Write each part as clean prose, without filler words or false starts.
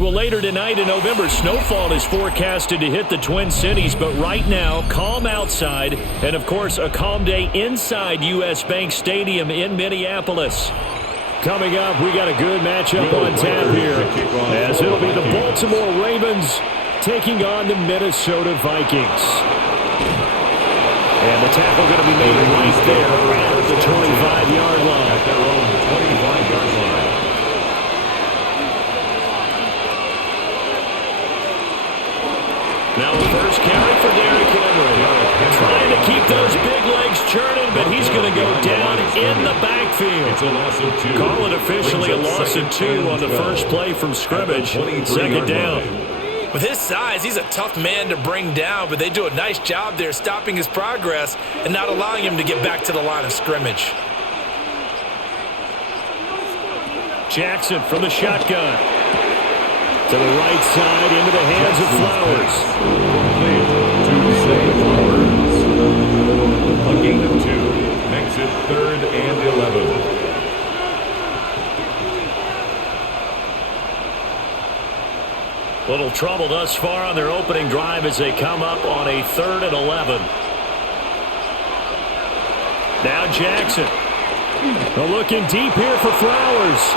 Well, later tonight in November, snowfall is forecasted to hit the Twin Cities, but right now, calm outside, and of course, a calm day inside U.S. Bank Stadium in Minneapolis. Coming up, we got a good matchup on tap here, as it'll be the Baltimore Ravens taking on the Minnesota Vikings. And the tackle going to be made right there at the 25-yard line. At their own 25-yard line. Now the first carry for Derrick Henry. Trying to keep those big legs churning, but he's going to go down in the backfield. It's a loss of 2. Call it officially a loss of 2 on the first play from scrimmage. Second down. With his size, he's a tough man to bring down, but they do a nice job there stopping his progress and not allowing him to get back to the line of scrimmage. Jackson from the shotgun. To the right side, into the hands of Flowers. To Zay Flowers. A gain of 2. Makes it 3rd and 11. Little trouble thus far on their opening drive as they come up on a 3rd and 11. Now Jackson. Looking deep here for Flowers.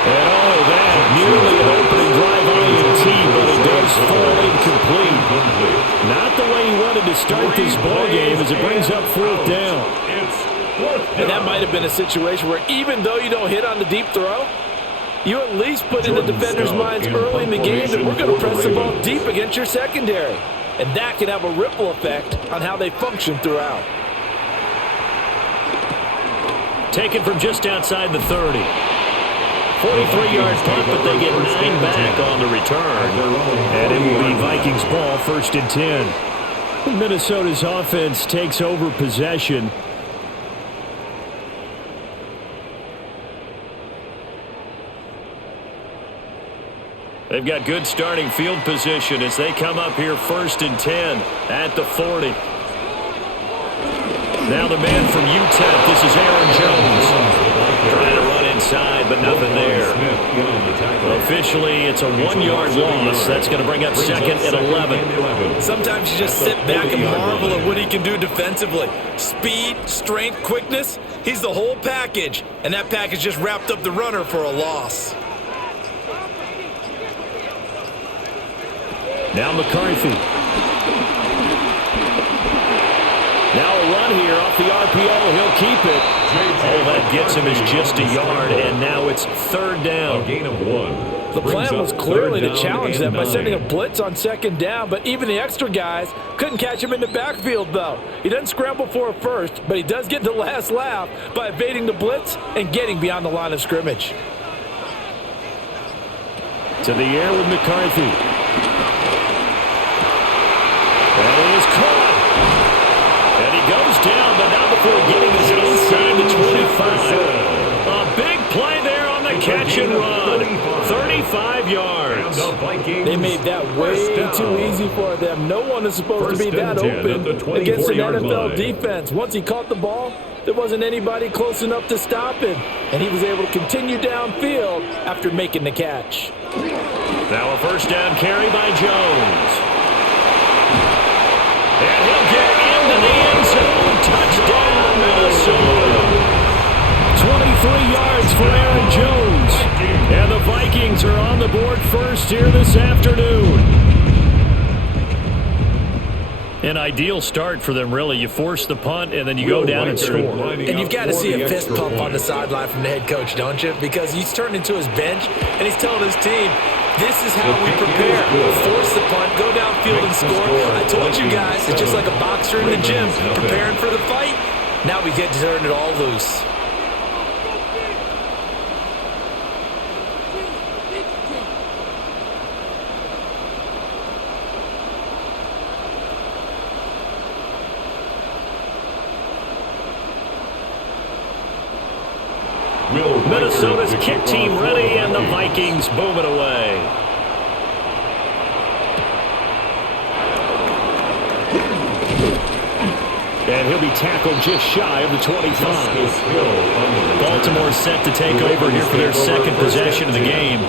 And that nearly an opening drive INT, but it does fall incomplete. Not the way he wanted to start this ball game as it brings up 4th down. And that might have been a situation where even though you don't hit on the deep throw, you at least put in the defender's minds early in the game that we're going to press the ball deep against your secondary. And that can have a ripple effect on how they function throughout. Taken from just outside the 30. 43-yard punt, but they get 9 back on the return. And it will be Vikings ball, 1st and 10. Minnesota's offense takes over possession. They've got good starting field position as they come up here 1st and 10 at the 40. Now the man from UTEP, this is Aaron Jones. Trying to run inside, but nothing there. Officially, it's a 1-yard loss. That's going to bring up 2nd and 11. Sometimes you just sit back and marvel at what he can do defensively. Speed, strength, quickness, he's the whole package. And that package just wrapped up the runner for a loss. Now McCarthy. Now a run here off the RPO. He'll keep it. All that gets him is just a yard, and now it's 3rd down. A gain of 1. The plan was clearly to challenge them by sending a blitz on 2nd down, but even the extra guys couldn't catch him in the backfield, though. He doesn't scramble for a first, but he does get the last laugh by evading the blitz and getting beyond the line of scrimmage. To the air with McCarthy. That is caught. And he goes down, but not before getting us inside the 25. A big play there on the catch and run. 35 yards. They made that way too easy for them. No one is supposed to be that open against an NFL defense. Once he caught the ball, there wasn't anybody close enough to stop him. And he was able to continue downfield after making the catch. Now a 1st down carry by Jones. And he'll get into the end zone. Touchdown, Minnesota. 23 yards for Aaron Jones. And the Vikings are on the board first here this afternoon. An ideal start for them, really. You force the punt, and then you go down and score. And you've got to see a fist pump on the sideline from the head coach, don't you? Because he's turned into his bench, and he's telling his team, this is how we prepare. Force the punt, go downfield and score. I told you guys, it's just like a boxer in the gym preparing for the fight. Now we get to turn it all loose. Minnesota's kick team ready, and the Vikings boom it away. And he'll be tackled just shy of the 25. Baltimore set to take over here for their 2nd possession of the game.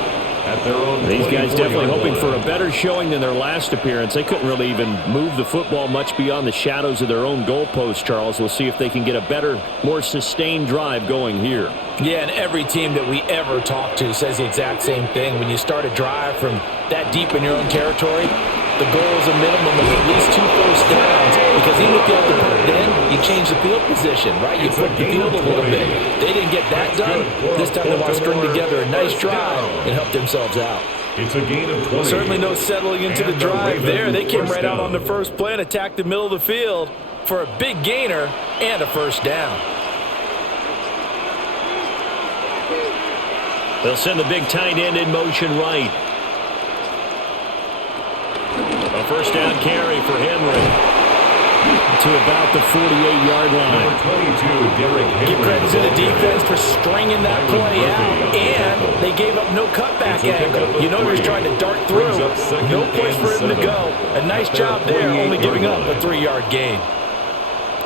at their own. These guys definitely hoping for a line. better showing than their last appearance. They couldn't really even move the football much beyond the shadows of their own goalpost, Charles. We'll see if they can get a better, more sustained drive going here. Yeah, and every team that we ever talk to says the exact same thing. When you start a drive from that deep in your own territory, the goal is a minimum of at least 2 first downs, because even if you have to put it in, you change the field position, right? You flip the field a little bit. They didn't get that done. This time they want to string together a nice drive and help themselves out. It's a gain of 20. Certainly no settling into the drive there. They came right out on the first play and attacked the middle of the field for a big gainer and a first down. They'll send the big tight end in motion right. A first down carry for Henry to about the 48-yard line. Number 22, Derrick Henry. Give credit to the defense for stringing that play out, and they gave up no cutback angle. You know he was trying to dart through. No place for him to go. A nice job there, only giving up a 3-yard gain.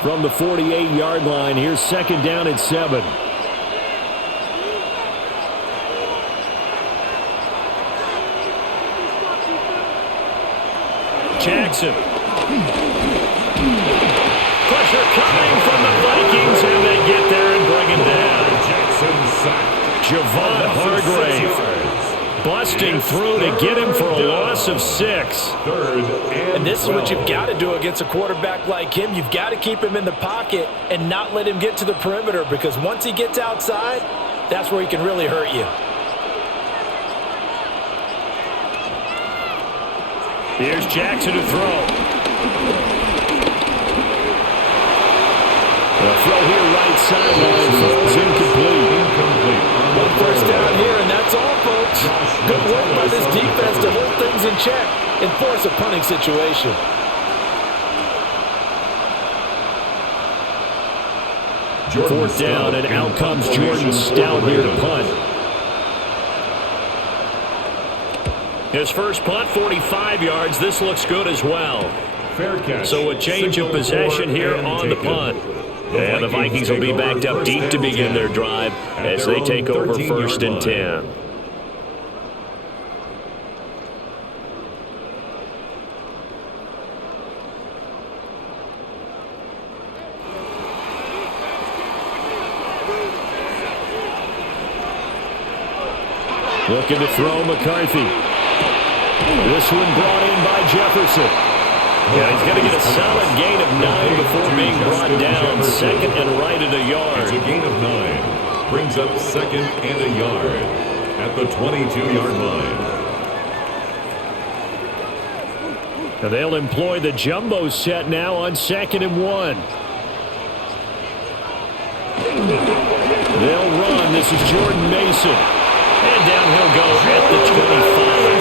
From the 48-yard line, here's second down at 7. Jackson. Pressure coming from the Vikings, and they get there and bring him down. Jackson sacked. Javon Hargrave busting through to get him for a loss of 6. And this is what you've got to do against a quarterback like him. You've got to keep him in the pocket and not let him get to the perimeter, because once he gets outside, that's where he can really hurt you. Here's Jackson to throw. The throw here right sideline falls incomplete. One first down here, and that's all, folks. Good work by this defense to hold things in check and force a punting situation. Fourth down, and out comes Jordan Stout here to punt. His first punt, 45 yards. This looks good as well. Fair catch. So a change of possession here on the punt. And the Vikings will be backed up deep to begin their drive as they take over first and 10. Looking to throw McCarthy. This one brought in by Jefferson. Yeah, he's going to get a solid gain of 9 before being brought down. Second and right at a yard. It's a gain of 9. Brings up second and a yard at the 22-yard line. Now they'll employ the jumbo set now on second and 1. They'll run. This is Jordan Mason. And down he'll go at the 25.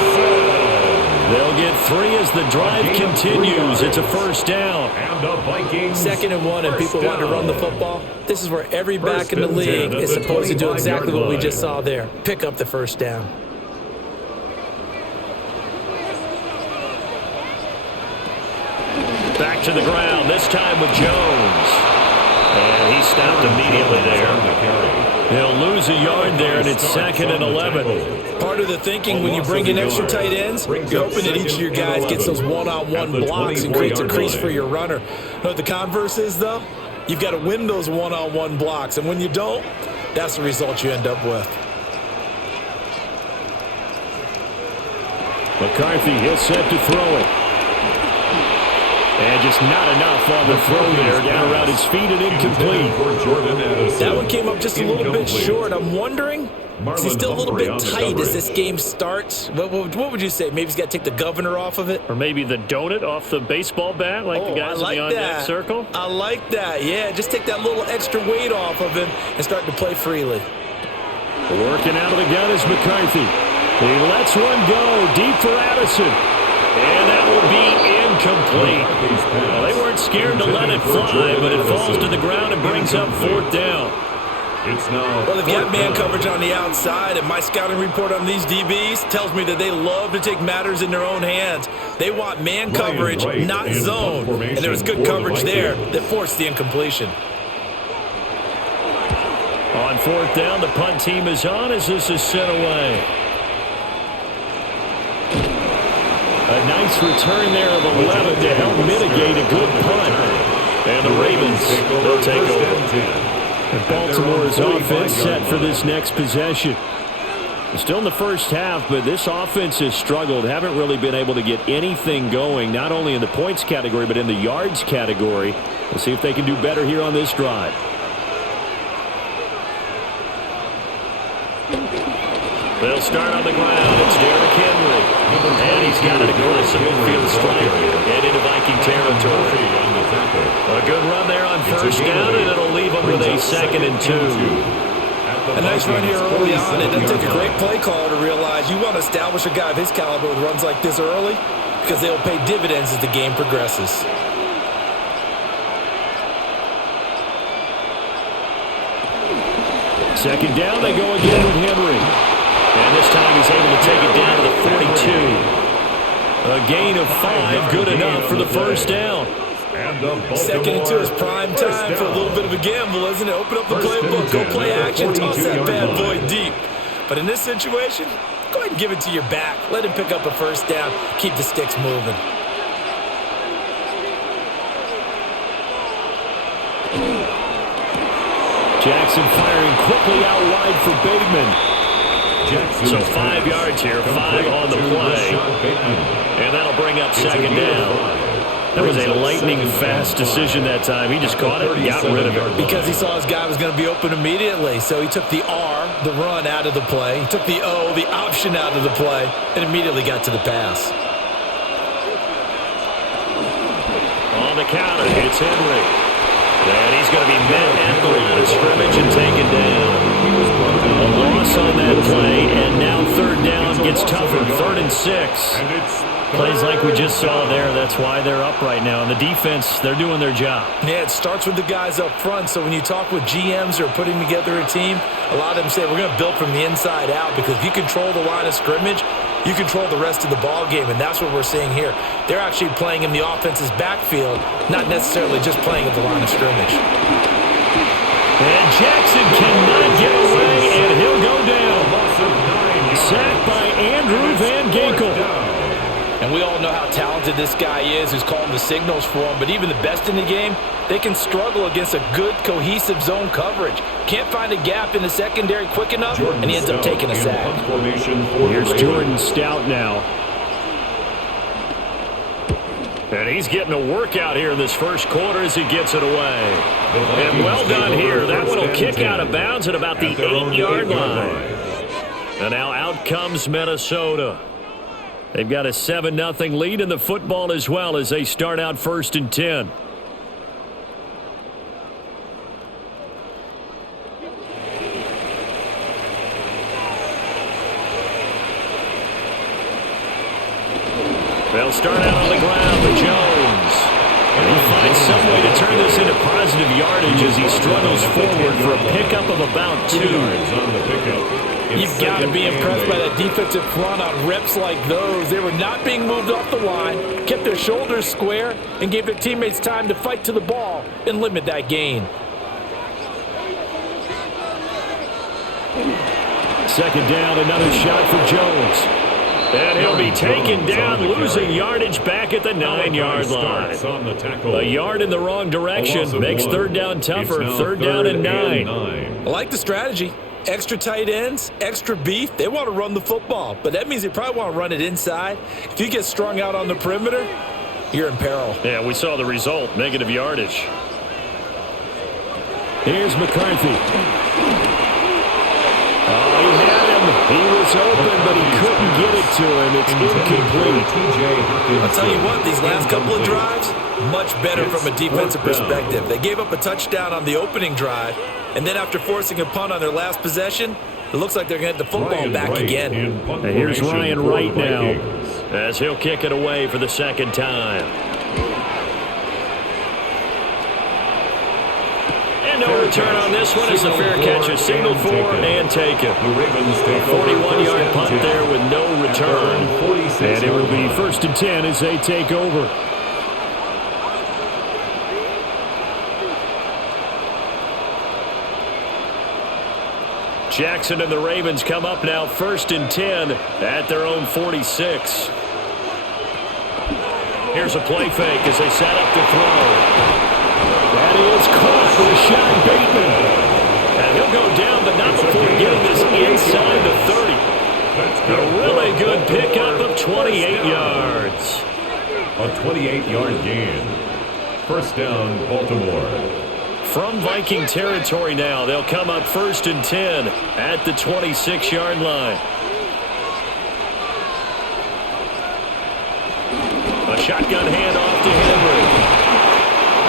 They'll get 3 as the drive continues. It's a first down. And the Vikings. Second and 1, and people want to run the football. This is where every back in the league is supposed to do exactly what we just saw there. Pick up the first down. Back to the ground, this time with Jones. And he stopped immediately there. They'll lose a yard there, and it's second and 11. Part of the thinking when you bring in extra tight ends, you're hoping that each of your guys gets those one-on-one blocks and creates a crease for your runner. You know what the converse is, though? You've got to win those one-on-one blocks, and when you don't, that's the result you end up with. McCarthy, he'll set to throw it. And just not enough on the throw there. Down around his feet and incomplete. That one came up just a little bit short. I'm wondering, is he still a little bit tight as this game starts? What would you say? Maybe he's got to take the governor off of it? Or maybe the donut off the baseball bat like the guys in the on-deck circle? I like that. Yeah, just take that little extra weight off of him and start to play freely. Working out of the gun is McCarthy. He lets one go deep for Addison. And that will be incomplete. Well, they weren't scared to let it fly, but it falls to the ground and brings up fourth down. Well, they've got man coverage on the outside, and my scouting report on these DBs tells me that they love to take matters in their own hands. They want man coverage, not zone. And there was good coverage there that forced the incompletion. On fourth down, the punt team is on as this is sent away. a nice return there of 11 to help mitigate a good punt. And the Ravens, they'll take over. And Baltimore's offense set for this next possession. Still in the first half, but this offense has struggled. Haven't really been able to get anything going, not only in the points category, but in the yards category. We'll see if they can do better here on this drive. They'll start on the ground. It's Derrick Henry. And he's got it across the midfield stripe and into Viking territory. A good run there on first down, and it'll leave them with a 2nd and 2. A nice run here early on. It doesn't take a great play caller to realize you want to establish a guy of his caliber with runs like this early because they'll pay dividends as the game progresses. Second down, they go again with Henry. And this time he's able to take it down to the 42. A gain of 5, good enough for the first down. 2nd and 2 is prime time for a little bit of a gamble, isn't it? Open up the playbook, go play action, toss that bad boy deep. But in this situation, go ahead and give it to your back. Let him pick up a first down. Keep the sticks moving. Jackson firing quickly out wide for Bateman. So 5 yards here, 5 on the play. And that'll bring up 2nd down. That was a lightning-fast decision that time. He just caught it and got rid of it. Because he saw his guy was going to be open immediately. So he took the R, the run, out of the play. He took the O, the option, out of the play, and immediately got to the pass. On the counter, it's Henry. And he's going to be met at the line of scrimmage and taken down. A loss on that play, and now 3rd down gets tougher. 3rd and 6. Plays like we just saw there. That's why they're up right now. And the defense, they're doing their job. Yeah, it starts with the guys up front. So when you talk with GMs who are putting together a team, a lot of them say we're going to build from the inside out because if you control the line of scrimmage, you control the rest of the ball game, and that's what we're seeing here. They're actually playing in the offense's backfield, not necessarily just playing at the line of scrimmage. And Jackson cannot get away, and he'll go down. Sacked by Andrew Van Ginkel. And we all know how talented this guy is who's calling the signals for him, but even the best in the game, they can struggle against a good, cohesive zone coverage. Can't find a gap in the secondary quick enough, and he ends up taking a sack. Here's Jordan Stout now. And he's getting a workout here in this first quarter as he gets it away. And well done here. That one will kick out of bounds at about the 8-yard line. And now out comes Minnesota. They've got a 7-0 lead in the football as well as they start out 1st and 10. They'll start out on the ground with Jones. And he finds some way to turn this into positive yardage as he struggles forward for a pickup of about 2. On the pickup. You've got to be impressed by that defensive front on reps like those. They were not being moved off the line, kept their shoulders square, and gave their teammates time to fight to the ball and limit that gain. 2nd down, another shot for Jones. And he'll be taken down, losing yardage back at the 9-yard line. A yard in the wrong direction makes 3rd down tougher. 3rd down and 9. I like the strategy. Extra tight ends, extra beef. They want to run the football, but that means they probably want to run it inside. If you get strung out on the perimeter, you're in peril. Yeah, we saw the result, negative yardage. Here's McCarthy. Oh, he had him. He was open, but he couldn't get it to him. It's incomplete. I'll tell you what, these last couple of drives, much better from a defensive perspective. They gave up a touchdown on the opening drive, and then after forcing a punt on their last possession, it looks like they're going to get the football back again. And here's Ryan Wright now as he'll kick it away for the 2nd time. And no return on this one as the fair catch is signaled for and taken. A 41-yard punt there with no return. And it will be 1st and 10 as they take over. Jackson and the Ravens come up now 1st and 10 at their own 46. Here's a play fake as they set up to throw. That is caught for Rashad Bateman. And he'll go down, but not before getting this inside the 30. A really good pickup of 28 yards. A 28-yard gain. First down, Baltimore. From Viking territory now, they'll come up 1st and 10 at the 26-yard line. A shotgun handoff to Henry.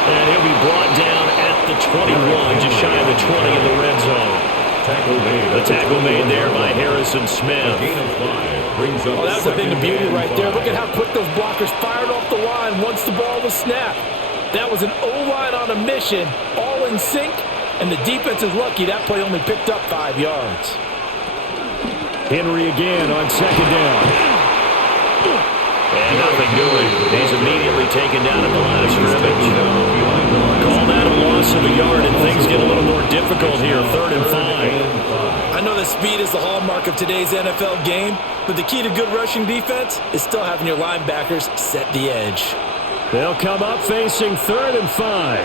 And he'll be brought down at the 21, just shy of the 20 in the red zone. The tackle made there by Harrison Smith. Oh, that's the thing of beauty right there. Look at how quick those blockers fired off the line once the ball was snapped. That was an O-line on a mission, all in sync, and the defense is lucky that play only picked up 5 yards. Henry again on 2nd down. And nothing doing. He's immediately taken down at the line of scrimmage. Call that a loss of a yard, and things get a little more difficult here. 3rd and 5. I know that speed is the hallmark of today's NFL game, but the key to good rushing defense is still having your linebackers set the edge. They'll come up facing 3rd and 5.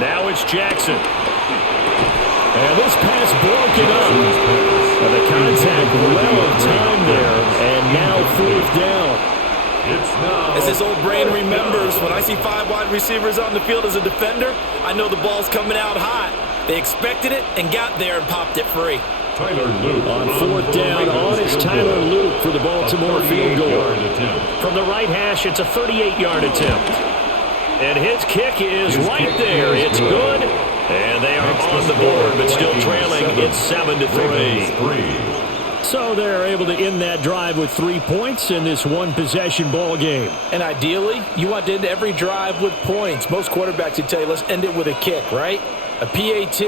Now it's Jackson. And this pass broken up. The contact well of time there, and now 4th down. As this old brain remembers, when I see 5 wide receivers on the field as a defender, I know the ball's coming out hot. They expected it and got there and popped it free. On 4th down, on is Tyler Luke for the Baltimore field goal. From the right hash, it's a 38-yard attempt. And his kick is right there. It's good. And they are on the board, but still trailing. It's 7-3. So they're able to end that drive with 3 points in this one-possession ball game. And ideally, you want to end every drive with points. Most quarterbacks would tell you, let's end it with a kick, right? A PAT,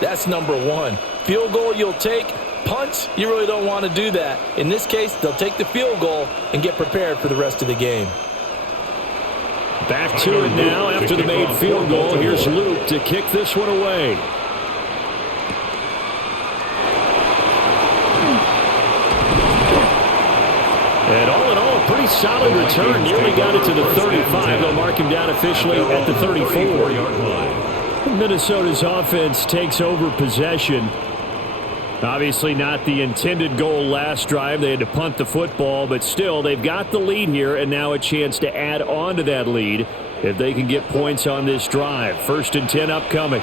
that's number 1. Field goal you'll take. Punts, you really don't want to do that. In this case, they'll take the field goal and get prepared for the rest of the game. Back to it now after the made field goal. Here's Luke to kick this one away. And all in all, a pretty solid return. Nearly got it to the 35. They'll mark him down officially at the 34-yard line. Minnesota's offense takes over possession. Obviously not the intended goal last drive. They had to punt the football, but still they've got the lead here, and now a chance to add on to that lead if they can get points on this drive. 1st and 10 upcoming.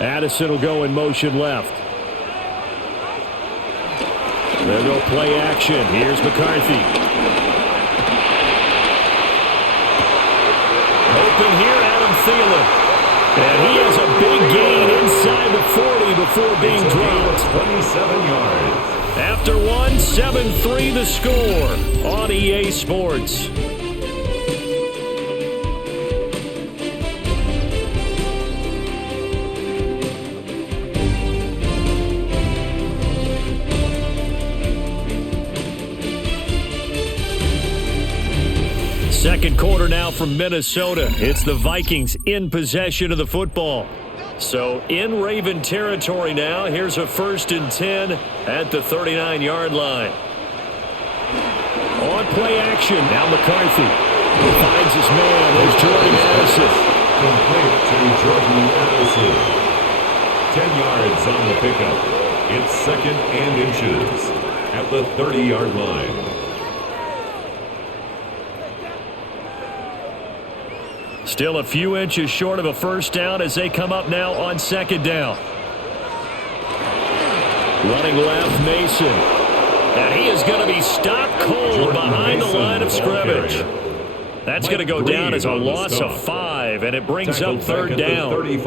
Addison will go in motion left. They'll go play action. Here's McCarthy. Open here, Adam Thielen. And he has a big gain inside the 40 before being dropped. 27 yards. After one, 7-3 the score on EA Sports. Second quarter now from Minnesota. It's the Vikings in possession of the football. So in Raven territory now. Here's a 1st and 10 at the 39-yard line. On play action. Now McCarthy finds his man. There's Jordan Addison. Complete to Jordan Addison. 10 yards on the pickup. It's 2nd and inches at the 30-yard line. Still a few inches short of a first down as they come up now on 2nd down. Running left, Mason. And he is going to be stopped cold behind the line of scrimmage. That's going to go down as a loss of 5, and it brings up 3rd down. We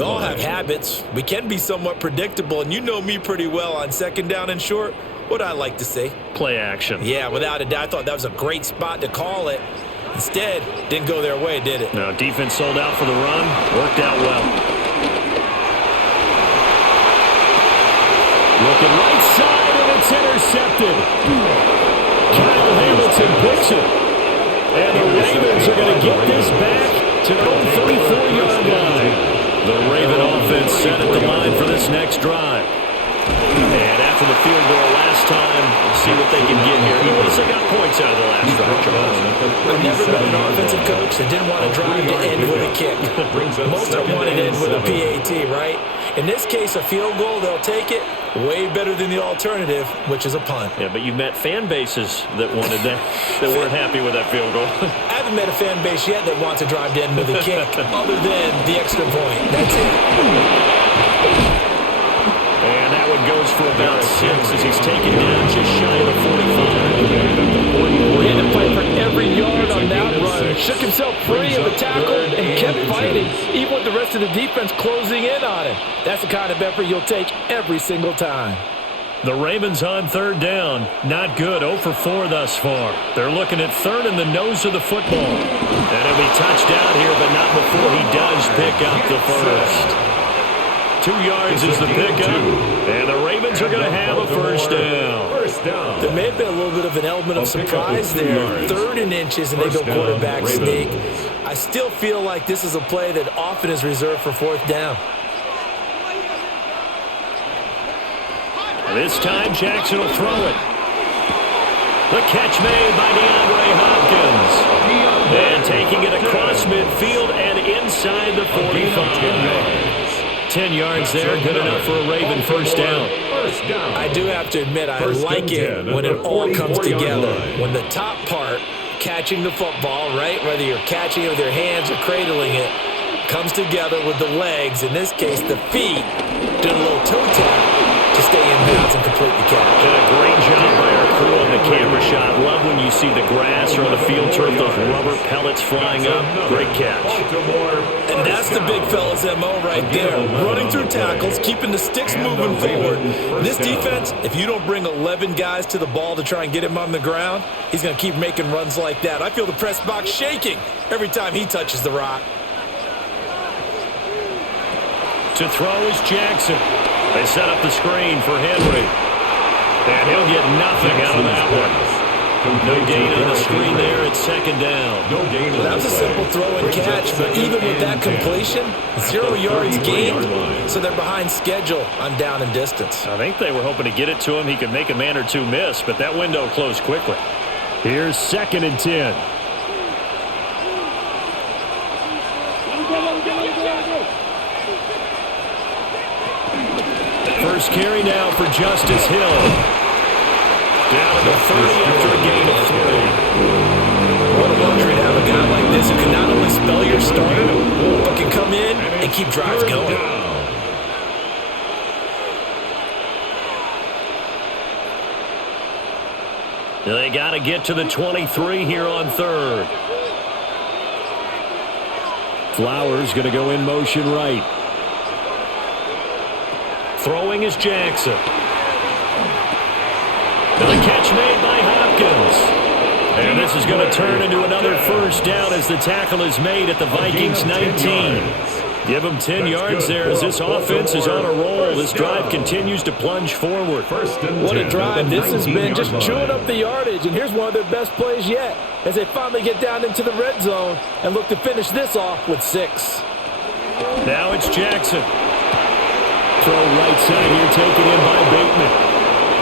all have habits. We can be somewhat predictable, and you know me pretty well on 2nd down and short. What I like to say? Play action. Yeah, without a doubt. I thought that was a great spot to call it. Instead, didn't go their way, did it? No, defense sold out for the run. Worked out well. Looking right side, and it's intercepted. Kyle Hamilton picks it. And the Ravens are going to get this back to their own 34-yard line. The Raven offense set at the line for this next drive. And after the field goal last time, we'll see what they can get here. What's they got points out of the last drive, Charles. I've never met an offensive coach that didn't want to drive to end with a kick. Most of them want to end with a PAT, right? In this case, a field goal, they'll take it. Way better than the alternative, which is a punt. Yeah, but you met fan bases that wanted that, that weren't happy with that field goal. I haven't met a fan base yet that wants to drive to end with a kick, other than the extra point. That's it. And that one goes for about 6 as he's taken down just shy of the 45. He had to fight for every yard on that run. Shook himself free of the tackle and kept fighting, even with the rest of the defense closing in on him. That's the kind of effort you'll take every single time. The Ravens on third down. Not good. 0 for 4 thus far. They're looking at third in the nose of the football. And he'll be touchdown here, but not before he does pick up the first. 2 yards is the pickup, and the Ravens are going to have a first down. There may have been a little bit of an element of surprise there. 3rd and inches, and they go quarterback sneak. I still feel like this is a play that often is reserved for 4th down. This time, Jackson will throw it. The catch made by DeAndre Hopkins. And taking it across midfield and inside the 45. 10 yards there, good enough for a Raven first down. I do have to admit, I like it when it all comes together. When the top part, catching the football, right, whether you're catching it with your hands or cradling it, comes together with the legs, in this case the feet, doing a little toe tap to stay in bounds and complete the catch. Did a great job by our crew on the camera shot. Love when you see the grass or the field turf, those rubber pellets flying up. Great catch. And that's the big fella's MO right there. Running through tackles, keeping the sticks moving forward. This defense, if you don't bring 11 guys to the ball to try and get him on the ground, he's going to keep making runs like that. I feel the press box shaking every time he touches the rock. To throw is Jackson. They set up the screen for Henry. And he'll get nothing out of that one. No gain on the screen there at 2nd down. Well, that was a simple throw and catch, but even with that completion, 0 yards gained, so they're behind schedule on down and distance. I think they were hoping to get it to him. He could make a man or two miss, but that window closed quickly. Here's 2nd and 10. First carry now for Justice Hill. Down to the 30 after a gain of 3. What a luxury to have a guy like this who can not only spell your starter, but can come in and keep drives going. They got to get to the 23 here on 3rd. Flowers going to go in motion right. Throwing is Jackson. And the catch made by Hopkins. And this is going to turn into another first down as the tackle is made at the Vikings 19. Give them 10 yards there as this offense is on a roll. This drive continues to plunge forward. What a drive this has been, just chewing up the yardage. And here's one of their best plays yet as they finally get down into the red zone and look to finish this off with 6. Now it's Jackson. Throw right side here, taken in by Bateman.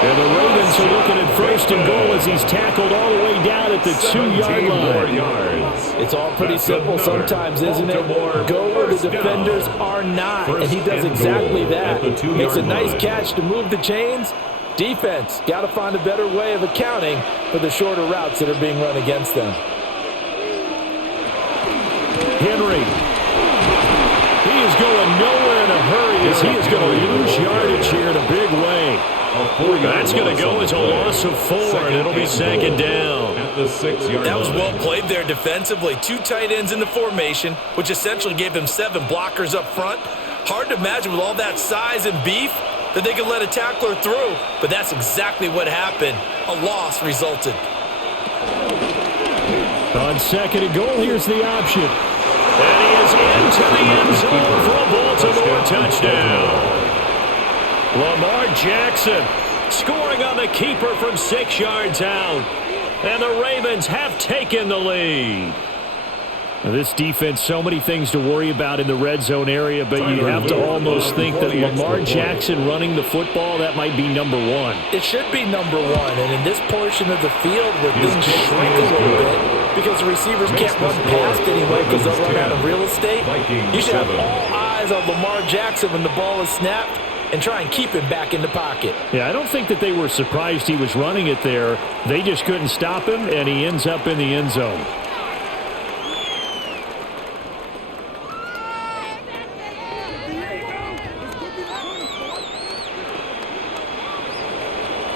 And the Ravens are looking at 1st and goal as he's tackled all the way down at the 2-yard line. It's all pretty simple sometimes, isn't it? Go where the defenders are not, and he does exactly that. Makes a nice catch to move the chains. Defense, got to find a better way of accounting for the shorter routes that are being run against them. Henry. He is going nowhere in a hurry as he is going to lose yardage here in a big way. That's going to go as a loss of 4, and it'll be 2nd down. At the 6-yard That was line. well played there defensively. 2 tight ends in the formation, which essentially gave them 7 blockers up front. Hard to imagine with all that size and beef that they could let a tackler through, but that's exactly what happened. A loss resulted. On 2nd and goal, here's the option. And he is into the end zone for a Baltimore touchdown. Lamar Jackson scoring on the keeper from 6 yards out. And the Ravens have taken the lead. Now, this defense, so many things to worry about in the red zone area, but you have to almost think that Lamar Jackson running the football, that might be number one. It should be number one, and in this portion of the field where things shrink a little bit because the receivers can't run past anyway because they'll run out of real estate, you should have all eyes on Lamar Jackson when the ball is snapped and try and keep him back in the pocket. Yeah, I don't think that they were surprised he was running it there. They just couldn't stop him, and he ends up in the end zone.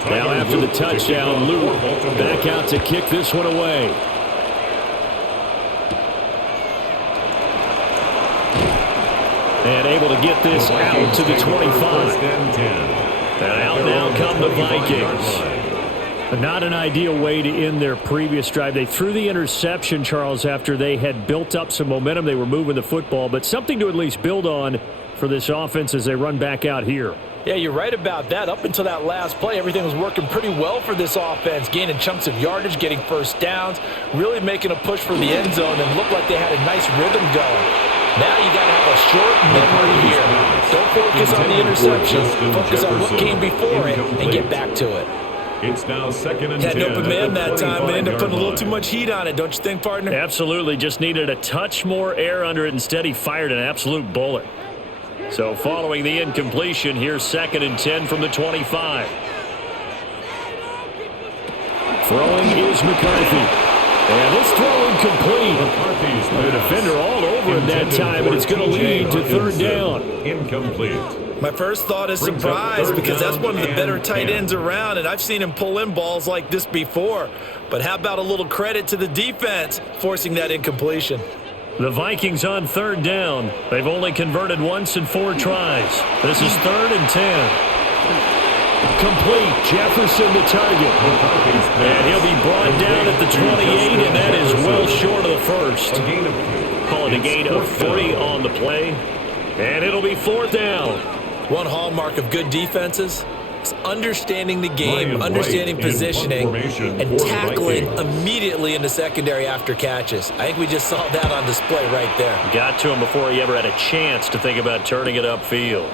Now after the touchdown, Luke back out to kick this one away. And able to get this out to the 25. And out now come the Vikings. Not an ideal way to end their previous drive. They threw the interception, Charles, after they had built up some momentum. They were moving the football, but something to at least build on for this offense as they run back out here. Yeah, you're right about that. Up until that last play, everything was working pretty well for this offense, gaining chunks of yardage, getting first downs, really making a push for the end zone, and looked like they had a nice rhythm going. Now you got to have a short memory here. Don't focus on the interception. Focus on what came before it and get back to it. It's now 2nd and 10. Had an open man that time. They ended up putting a little too much heat on it, don't you think, partner? Absolutely. Just needed a touch more air under it. Instead, he fired an absolute bullet. So following the incompletion, here's 2nd and 10 from the 25. Throwing is McCarthy. And this throw incomplete. The defender all over him that time, and it's going to lead to 3rd down. Incomplete. My first thought is surprise because that's one of the better tight ends around, and I've seen him pull in balls like this before. But how about a little credit to the defense forcing that incompletion? The Vikings on 3rd down. They've only converted once in 4 tries. This is 3rd and 10. Complete. Jefferson the target. And he'll be brought down at the 28, and that is well short of the first. Call it a gain of 3 on the play. And it'll be 4th down. One hallmark of good defenses is understanding the game, understanding positioning, and tackling immediately in the secondary after catches. I think we just saw that on display right there. Got to him before he ever had a chance to think about turning it upfield.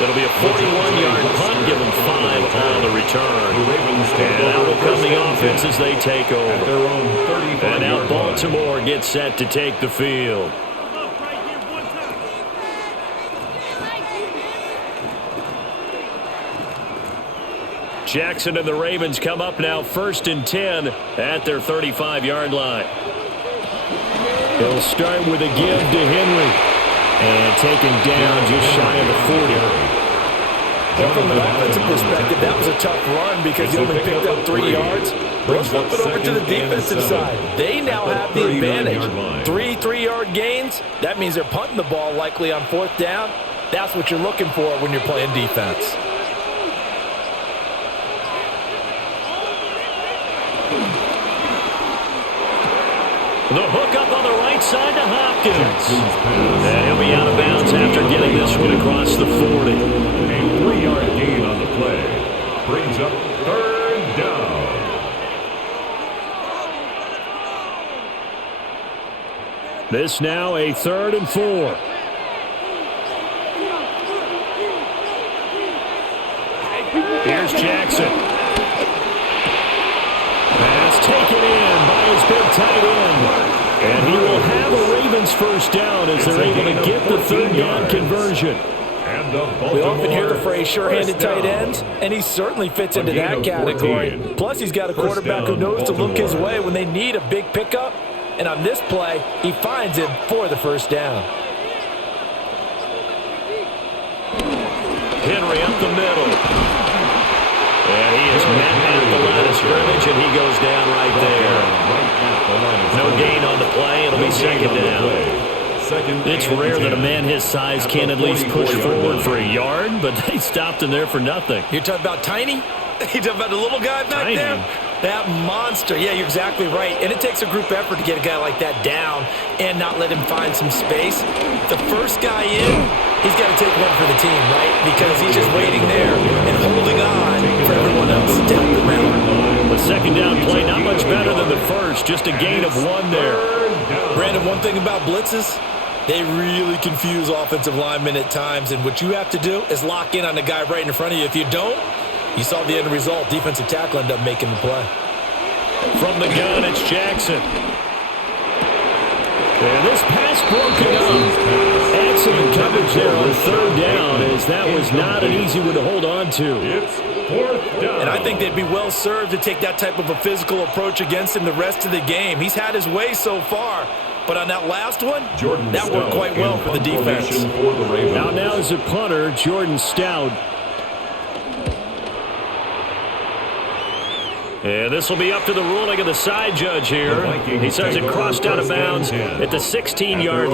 It'll be a 41-yard punt, give them 5 on the return. And out will come the offense as they take over. And now Baltimore gets set to take the field. Jackson and the Ravens come up now 1st and 10 at their 35-yard line. He'll start with a give to Henry. And taken down just shy of the 40. Well, from an offensive perspective, that was a tough run because he only picked up 3 yards. Let's flip it over to the defensive side. They now have the advantage. 3 3-yard gains. That means they're punting the ball likely on 4th down. That's what you're looking for when you're playing defense. The hook up on the right side to Hopkins. And he'll be out of bounds after getting this one across the 40. A 3-yard gain on the play brings up 3rd down. This now a 3rd and 4. Here's Jackson. Pass taken in by his big tight end. And he will have a Ravens 1st down as they're able to get the 3rd down conversion. We often hear the phrase sure-handed tight ends, and he certainly fits into that category. Plus, he's got a quarterback who knows to look his way when they need a big pickup. And on this play, he finds him for the 1st down. Henry up the middle. And he is met at the line of scrimmage, and he goes down right there. No gain on the play. It'll be 2nd down. It's rare that a man his size can at least push forward for a yard, but they stopped him there for nothing. You're talking about Tiny? You're talking about the little guy back there? That monster. Yeah, you're exactly right. And it takes a group effort to get a guy like that down and not let him find some space. The first guy in, he's got to take one for the team, right? Because he's just waiting there and holding on for everyone else to help him out. The 2nd down play, not much better than the first. loss, just a gain of 1 there. Brandon, one thing about blitzes, they really confuse offensive linemen at times, and what you have to do is lock in on the guy right in front of you. If you don't, you saw the end result. Defensive tackle ended up making the play. From the gun, it's Jackson. And this pass broken up. Excellent coverage there on 3rd down, as that was not an easy one to hold on to. It's 4th down. And I think they'd be well served to take that type of a physical approach against him the rest of the game. He's had his way so far, but on that last one, that worked quite well for the defense. Now is a punter, Jordan Stout. And this will be up to the ruling of the side judge here. He says it crossed out of bounds at the 16-yard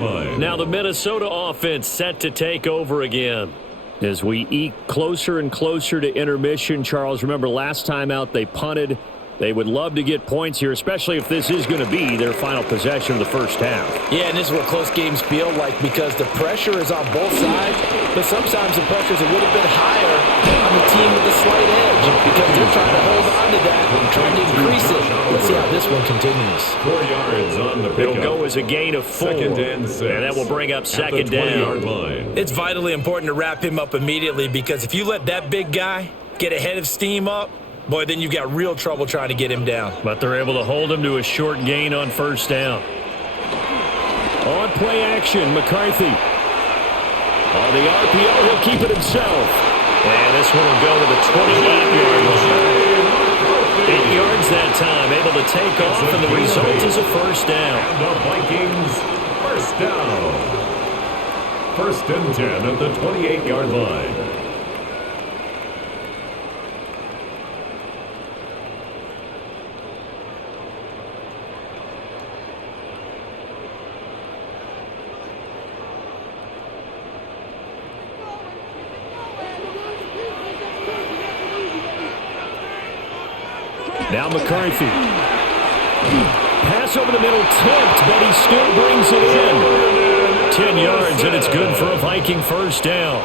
line. Now the Minnesota offense set to take over again. As we eke closer and closer to intermission, Charles, remember last time out they punted. They would love to get points here, especially if this is going to be their final possession of the first half. Yeah, and this is what close games feel like because the pressure is on both sides, but sometimes the pressure is a little bit higher on the team with the slight edge because they're trying to hold on to that and trying to increase it. Let's see how this one continues. 4 yards on the pickup. It'll go as a gain of 4. 2nd and 6. And that will bring up 2nd down. It's vitally important to wrap him up immediately because if you let that big guy get a head of steam up, boy, then you've got real trouble trying to get him down. But they're able to hold him to a short gain on 1st down. On play action, McCarthy. On the RPO, he'll keep it himself. And this one will go to the 28-yard line. 8 yards that time, able to take off, and the result is a 1st down. And the Vikings, 1st down. 1st and 10 at the 28-yard line. Now McCarthy. Pass over the middle, tipped, but he still brings it in. 10 yards, and it's good for a Viking 1st down.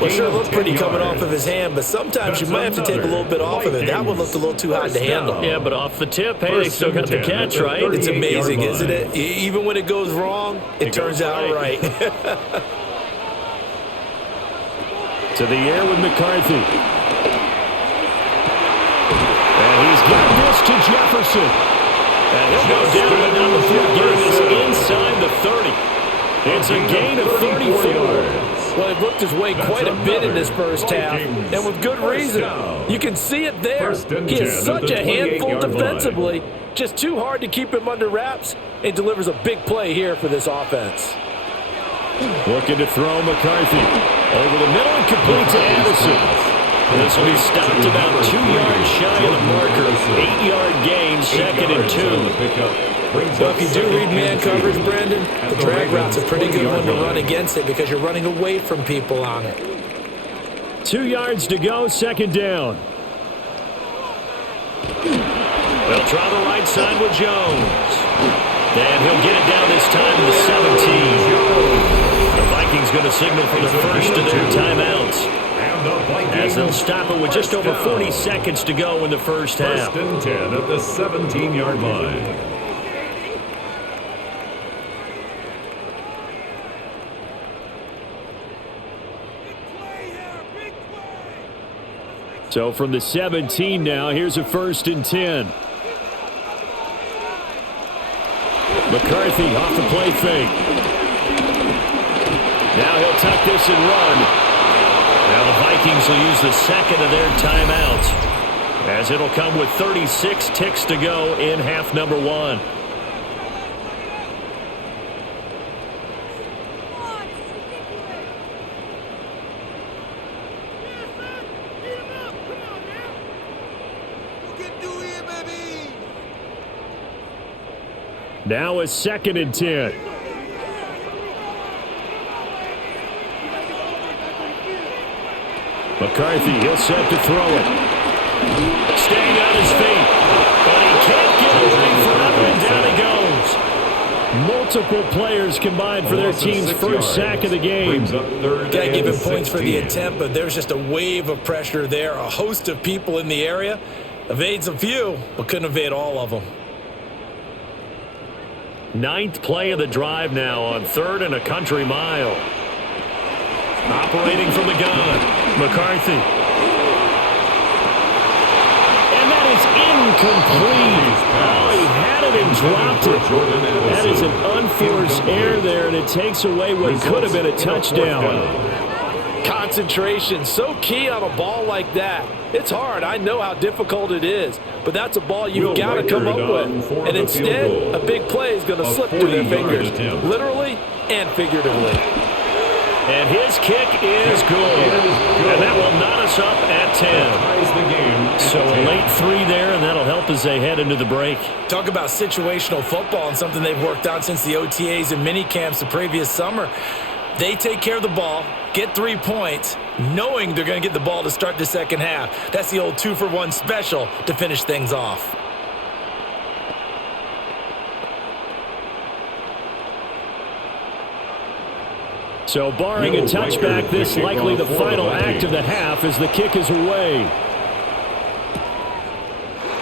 Well, sure looked pretty coming off of his hand, but sometimes you might have to take a little bit off of it. That one looked a little too hard to handle. Yeah, but off the tip, hey, they still got the catch, right? It's amazing, isn't it? Even when it goes wrong, it turns out right. To the air with McCarthy. And he's got this to Jefferson. And he'll go down, but now the full gain is inside the 30. It's a gain of 34. Well, he worked his way quite a bit in this first half, and with good reason. You can see it there. He is such a handful defensively. Just too hard to keep him under wraps. He delivers a big play here for this offense. Looking to throw McCarthy. Over the middle and complete to Addison. This will be stopped about 2 yards shy of the marker. 8-yard gain, 2nd and 2. Well, if you do read man coverage, Brandon, the drag route's a pretty good one to run against it because you're running away from people on it. 2 yards to go, 2nd down. They'll try the right side with Jones. And he'll get it down this time to the 17. The Vikings going to signal for the first of their timeouts, as they'll stop it with just over 40 seconds to go in the first half. 1st and 10 at the 17-yard line. So from the 17 now, here's a 1st and 10. McCarthy off the play fake. Now he'll tuck this and run. Now the Vikings will use the 2nd of their timeouts, as it'll come with 36 ticks to go in half number 1. Now a 2nd and 10. McCarthy, he'll set to throw it. Staying on his feet, but he can't get away forever, and down he goes. Multiple players combined for their team's first sack of the game. Got to give him points for the attempt, but there's just a wave of pressure there, a host of people in the area. Evades a few, but couldn't evade all of them. Ninth play of the drive now on 3rd and a country mile. Operating from the gun, McCarthy. And that is incomplete. Oh, he had it and dropped it. That is an unforced error there, and it takes away what could have been a touchdown. Concentration, so key on a ball like that. It's hard. I know how difficult it is, but that's a ball you've got to come up with. And instead, a big play is going to slip through their fingers, literally and figuratively. And his kick is good. And that will knot us up at 10. So a late 3 there, and that'll help as they head into the break. Talk about situational football and something they've worked on since the OTAs and mini camps the previous summer. They take care of the ball, get 3 points, knowing they're going to get the ball to start the second half. That's the old 2-for-1 special to finish things off. So barring a touchback, this likely the final act of the half as the kick is away.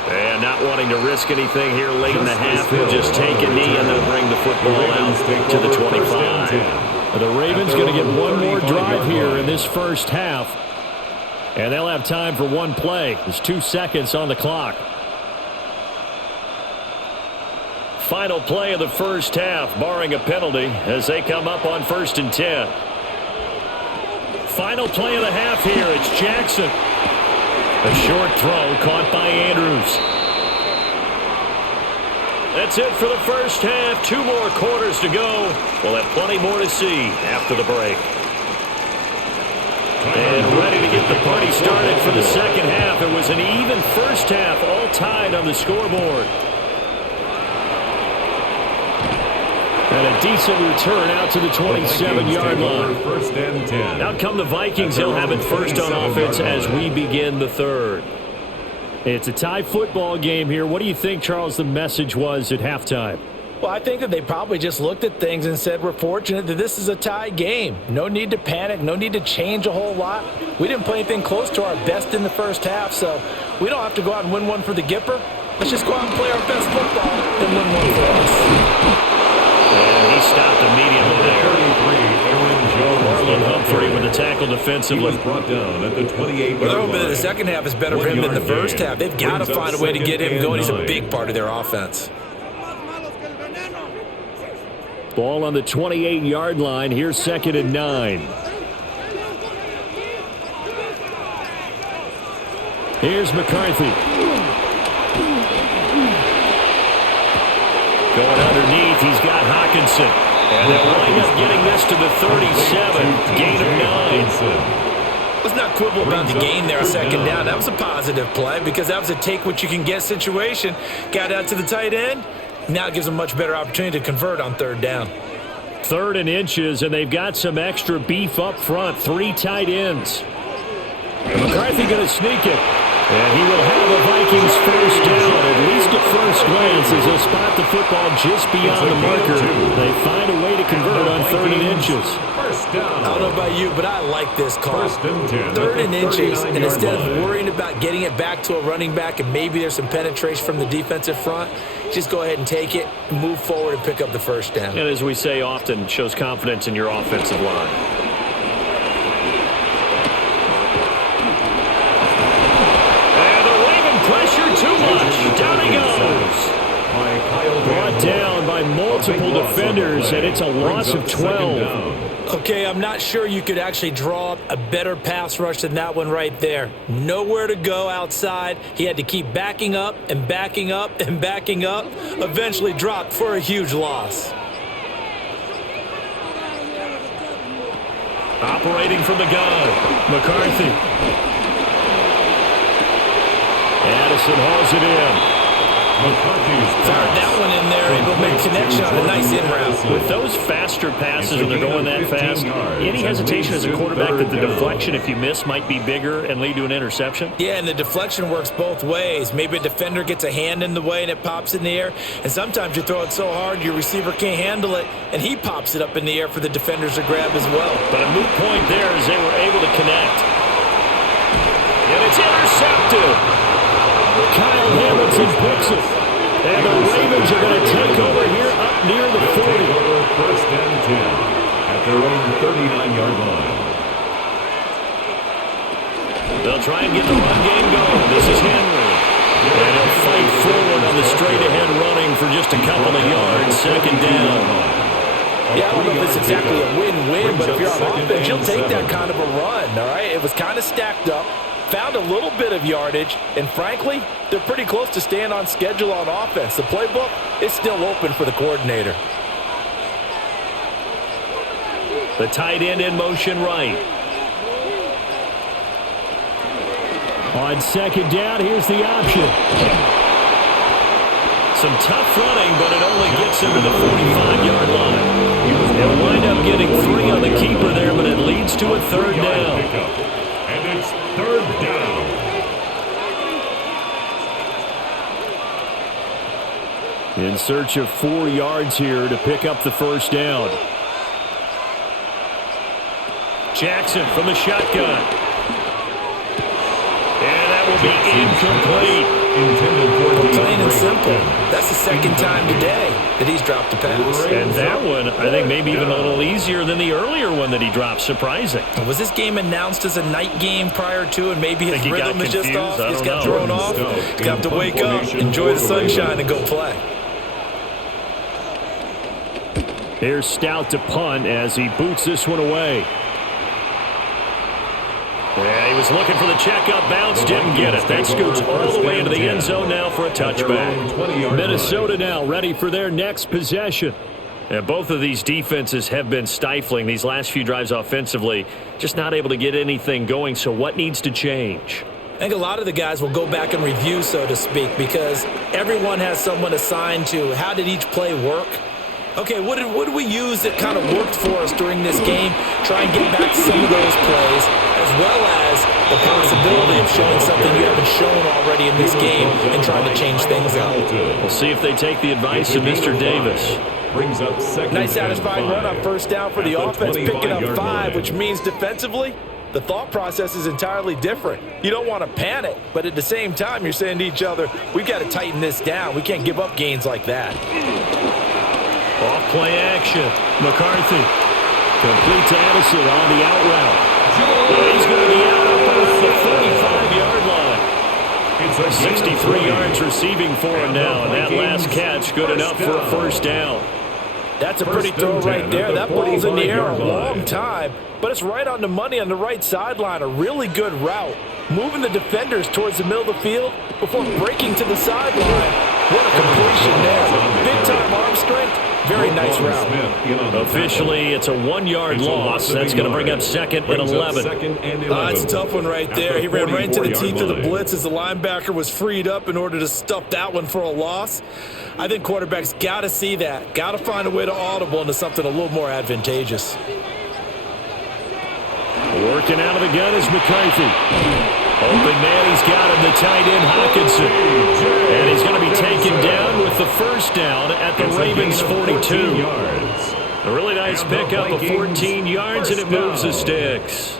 And not wanting to risk anything here late in the half, they'll just take a knee and they'll bring the football out to the 25. The Ravens going to get one more drive here in this first half. And they'll have time for one play. There's 2 seconds on the clock. Final play of the first half, barring a penalty, as they come up on 1st and 10. Final play of the half here. It's Jackson. A short throw caught by Andrews. That's it for the first half. 2 more quarters to go. We'll have plenty more to see after the break. And ready to get the party started for the second half. It was an even first half, all tied on the scoreboard. And a decent return out to the 27-yard line. 1st and 10. Out come the Vikings. They'll have it first on offense as we begin the third. It's a tie football game here. What do you think, Charles, the message was at halftime? Well, I think that they probably just looked at things and said, we're fortunate that this is a tie game. No need to panic. No need to change a whole lot. We didn't play anything close to our best in the first half, so we don't have to go out and win one for the Gipper. Let's just go out and play our best football and win one for us. And he stopped immediately there. Marlon Humphrey with the tackle defensively. He was brought down at the 28-yard Well, they're line. hoping that the second half is better for him than the first half. They've got to find a way to get him going. He's a big part of their offense. Ball on the 28-yard line. Here's 2nd and 9. Here's McCarthy. Going underneath, he's got Hawkinson. And they'll wind up getting this to the 37. Gain of 9. Let's not quibble about the gain there, a second down. That was a positive play because that was a take-what-you-can-get situation. Got out to the tight end. Now it gives them a much better opportunity to convert on 3rd down. 3rd and inches, and they've got some extra beef up front. 3 tight ends. And McCarthy going to sneak it. And he will have the Vikings first down, at least at first glance, as they'll spot the football just beyond the marker. They find a way to convert on 3rd and inches. I don't know about you, but I like this call. 3rd and inches, and instead of worrying about getting it back to a running back and maybe there's some penetration from the defensive front, just go ahead and take it, move forward, and pick up the first down. And as we say often, shows confidence in your offensive line. Too much. Down he goes. Brought down by multiple defenders, and it's a loss of 12. Okay, I'm not sure you could actually draw up a better pass rush than that one right there. Nowhere to go outside. He had to keep backing up and backing up and backing up. Eventually dropped for a huge loss. Operating from the gun, McCarthy. Addison hauls it in. Fired that one in there, able to make connection on a nice in route. With those faster passes when they're going that fast, any hesitation as a quarterback that the deflection, if you miss, might be bigger and lead to an interception? Yeah, and the deflection works both ways. Maybe a defender gets a hand in the way and it pops in the air, and sometimes you throw it so hard your receiver can't handle it, and he pops it up in the air for the defenders to grab as well. But a moot point there as they were able to connect. And it's intercepted. and picks it. And the Ravens are going to take over here up near the 40. First and 10 at their own 39-yard line. They'll try and get the run game going. This is Henry. And he'll fight forward on the straight-ahead running for just a couple of yards. Second down. Yeah, I don't know if it's exactly a win-win, but if you're on offense, you'll take that kind of a run, all right? It was kind of stacked up, found a little bit of yardage, and frankly, they're pretty close to staying on schedule on offense. The playbook is still open for the coordinator. The tight end in motion right. On second down, here's the option. Some tough running, but it only gets him to the 45-yard line. They'll wind up getting 3 on the keeper there, but it leads to a third down. And it's third down. In search of 4 yards here to pick up the first down. Jackson from the shotgun. And that will be incomplete. Plain and simple. That's the second time today that he's dropped a pass. And that one, I think, maybe even a little easier than the earlier one that he dropped. Surprising. Was this game announced as a night game prior to, and maybe his rhythm is just off? He's got thrown off. He's got to wake up, enjoy the sunshine, and go play. Here's Stout to punt as he boots this one away. Yeah, he was looking for the checkup bounce, didn't get it. That scoots all the way into the end zone now for a touchback. Minnesota now ready for their next possession. And both of these defenses have been stifling these last few drives offensively, just not able to get anything going. So what needs to change? I think a lot of the guys will go back and review, so to speak, because everyone has someone assigned to how did each play work. Okay, what did we use that kind of worked for us during this game? Try and get back to some of those plays, as well as the possibility of showing something you haven't shown already in this game and trying to change things up. We'll see if they take the advice of Mr. Davis. Nice satisfying run on first down for the offense, picking up 5, which means defensively, the thought process is entirely different. You don't want to panic, but at the same time, you're saying to each other, we've got to tighten this down. We can't give up gains like that. Off-play action. McCarthy. Complete to Addison on the out route. He's going to be out off the 35-yard line. 63 yards receiving for him now, and that last catch good enough for a first down. That's a pretty throw right there. That ball's in the air a long time, but it's right on the money on the right sideline. A really good route. Moving the defenders towards the middle of the field before breaking to the sideline. What a completion there. Big-time arm strength. Very nice route. Officially, it's a 1-yard loss. That's going to bring up second and 11. That's a tough one right there. He ran right into the teeth of the blitz as the linebacker was freed up in order to stuff that one for a loss. I think quarterbacks got to see that. Got to find a way to audible into something a little more advantageous. Working out of the gun is McCarthy. Open man, he's got him, the tight end, Hockenson. And he's going to be taken down with the first down at the Ravens' 42. A really nice pickup of 14 yards, and it moves the sticks.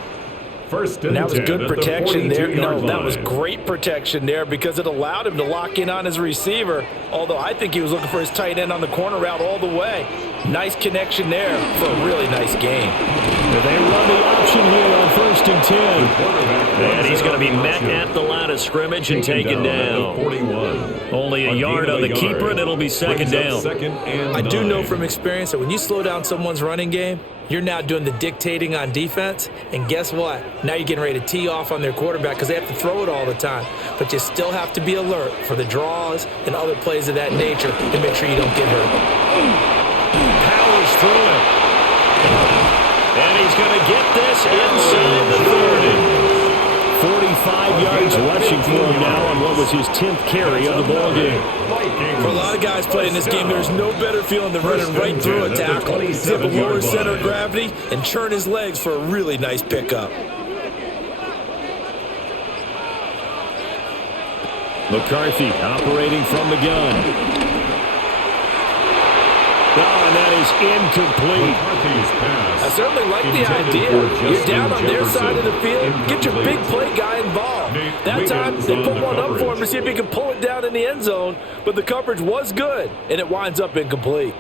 And that was good protection there. No, that was great protection there because it allowed him to lock in on his receiver, although I think he was looking for his tight end on the corner route all the way. Nice connection there for a really nice game. They run the option here on 1st and 10. And he's going to be met at the line of scrimmage and taken down. Only a yard on the keeper, and it'll be second down. I do know from experience that when you slow down someone's running game, you're now doing the dictating on defense, and guess what? Now you're getting ready to tee off on their quarterback because they have to throw it all the time. But you still have to be alert for the draws and other plays of that nature to make sure you don't get hurt. Powers through it. And he's going to get this inside the 30. 45 yards rushing for him now on what was his 10th carry of the ballgame. For a lot of guys playing this game, there's no better feeling than running right through a tackle. He's able to lower center of gravity and churn his legs for a really nice pickup. McCarthy operating from the gun. Oh, and that is incomplete. I certainly like the idea. You're down on their side of the field. Get your big play guy involved. That time, they put one up for him to see if he can pull it down in the end zone, but the coverage was good, and it winds up incomplete.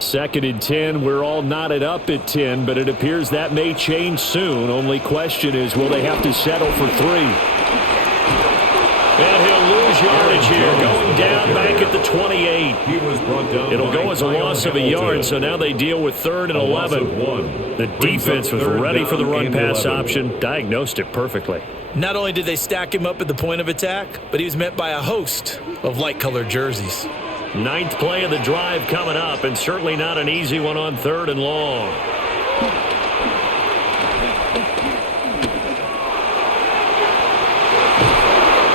2nd and 10. We're all knotted up at 10, but it appears that may change soon. Only question is, will they have to settle for 3? And he'll lose yardage here, going down back at the 28. It'll go as a loss of a yard, so now they deal with 3rd and 11. The defense was ready for the run-pass option, diagnosed it perfectly. Not only did they stack him up at the point of attack, but he was met by a host of light-colored jerseys. 9th play of the drive coming up, and certainly not an easy one on 3rd and long.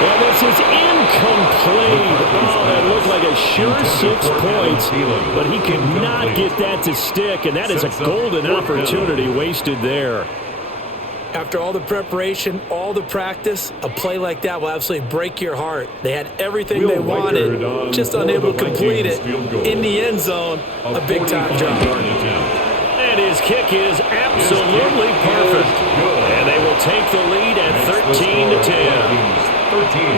And this is incomplete. Oh, it looked like a sure 6 points, but he could not get that to stick, and that is a golden opportunity wasted there. After all the preparation, all the practice, a play like that will absolutely break your heart. They had everything they wanted, just unable to complete it. In the end zone, a big-time drop. And his kick is absolutely perfect. And they will take the lead at 13-10.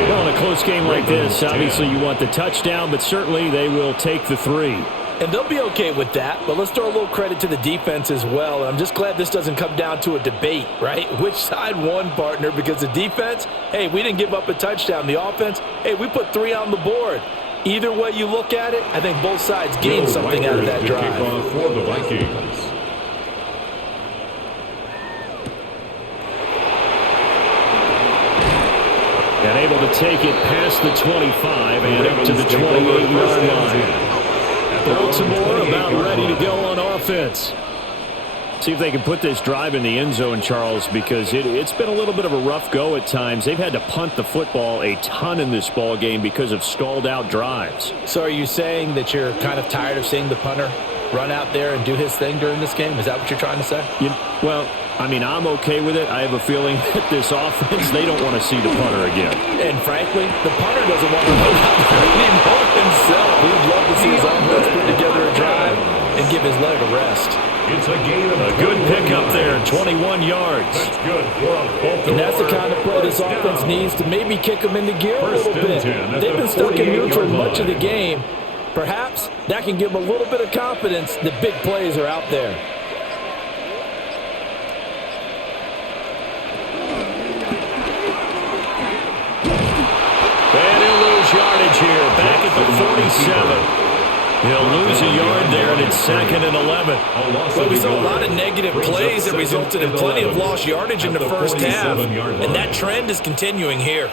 Well, in a close game like this, obviously you want the touchdown, but certainly they will take the 3. And they'll be okay with that, but let's throw a little credit to the defense as well. I'm just glad this doesn't come down to a debate, right? Which side won, partner? Because the defense, hey, we didn't give up a touchdown. The offense, hey, we put 3 on the board. Either way you look at it, I think both sides gained something out of that drive. For the Vikings. And able to take it past the 25 and up to the 28-yard line. Baltimore about ready to go on offense. See if they can put this drive in the end zone, Charles, because it's been a little bit of a rough go at times. They've had to punt the football a ton in this ball game because of stalled-out drives. So are you saying that you're kind of tired of seeing the punter run out there and do his thing during this game? Is that what you're trying to say? Well, I mean, I'm okay with it. I have a feeling that this offense, they don't want to see the punter again. And frankly, the punter doesn't want to run out there anymore himself. He'd love to see his offense put together a drive and give his leg a rest. It's a gain of a good pickup there, 21 yards. That's good for Baltimore. And that's the kind of play this offense needs to maybe kick them into gear a little bit. They've been stuck in neutral much of the game. Perhaps that can give them a little bit of confidence that big plays are out there. And he'll lose yardage here, back at the 47. He'll lose a yard there, and it's 2nd and 11. Well, we saw a lot of negative plays that resulted in plenty of lost yardage in the first half, and that trend is continuing here.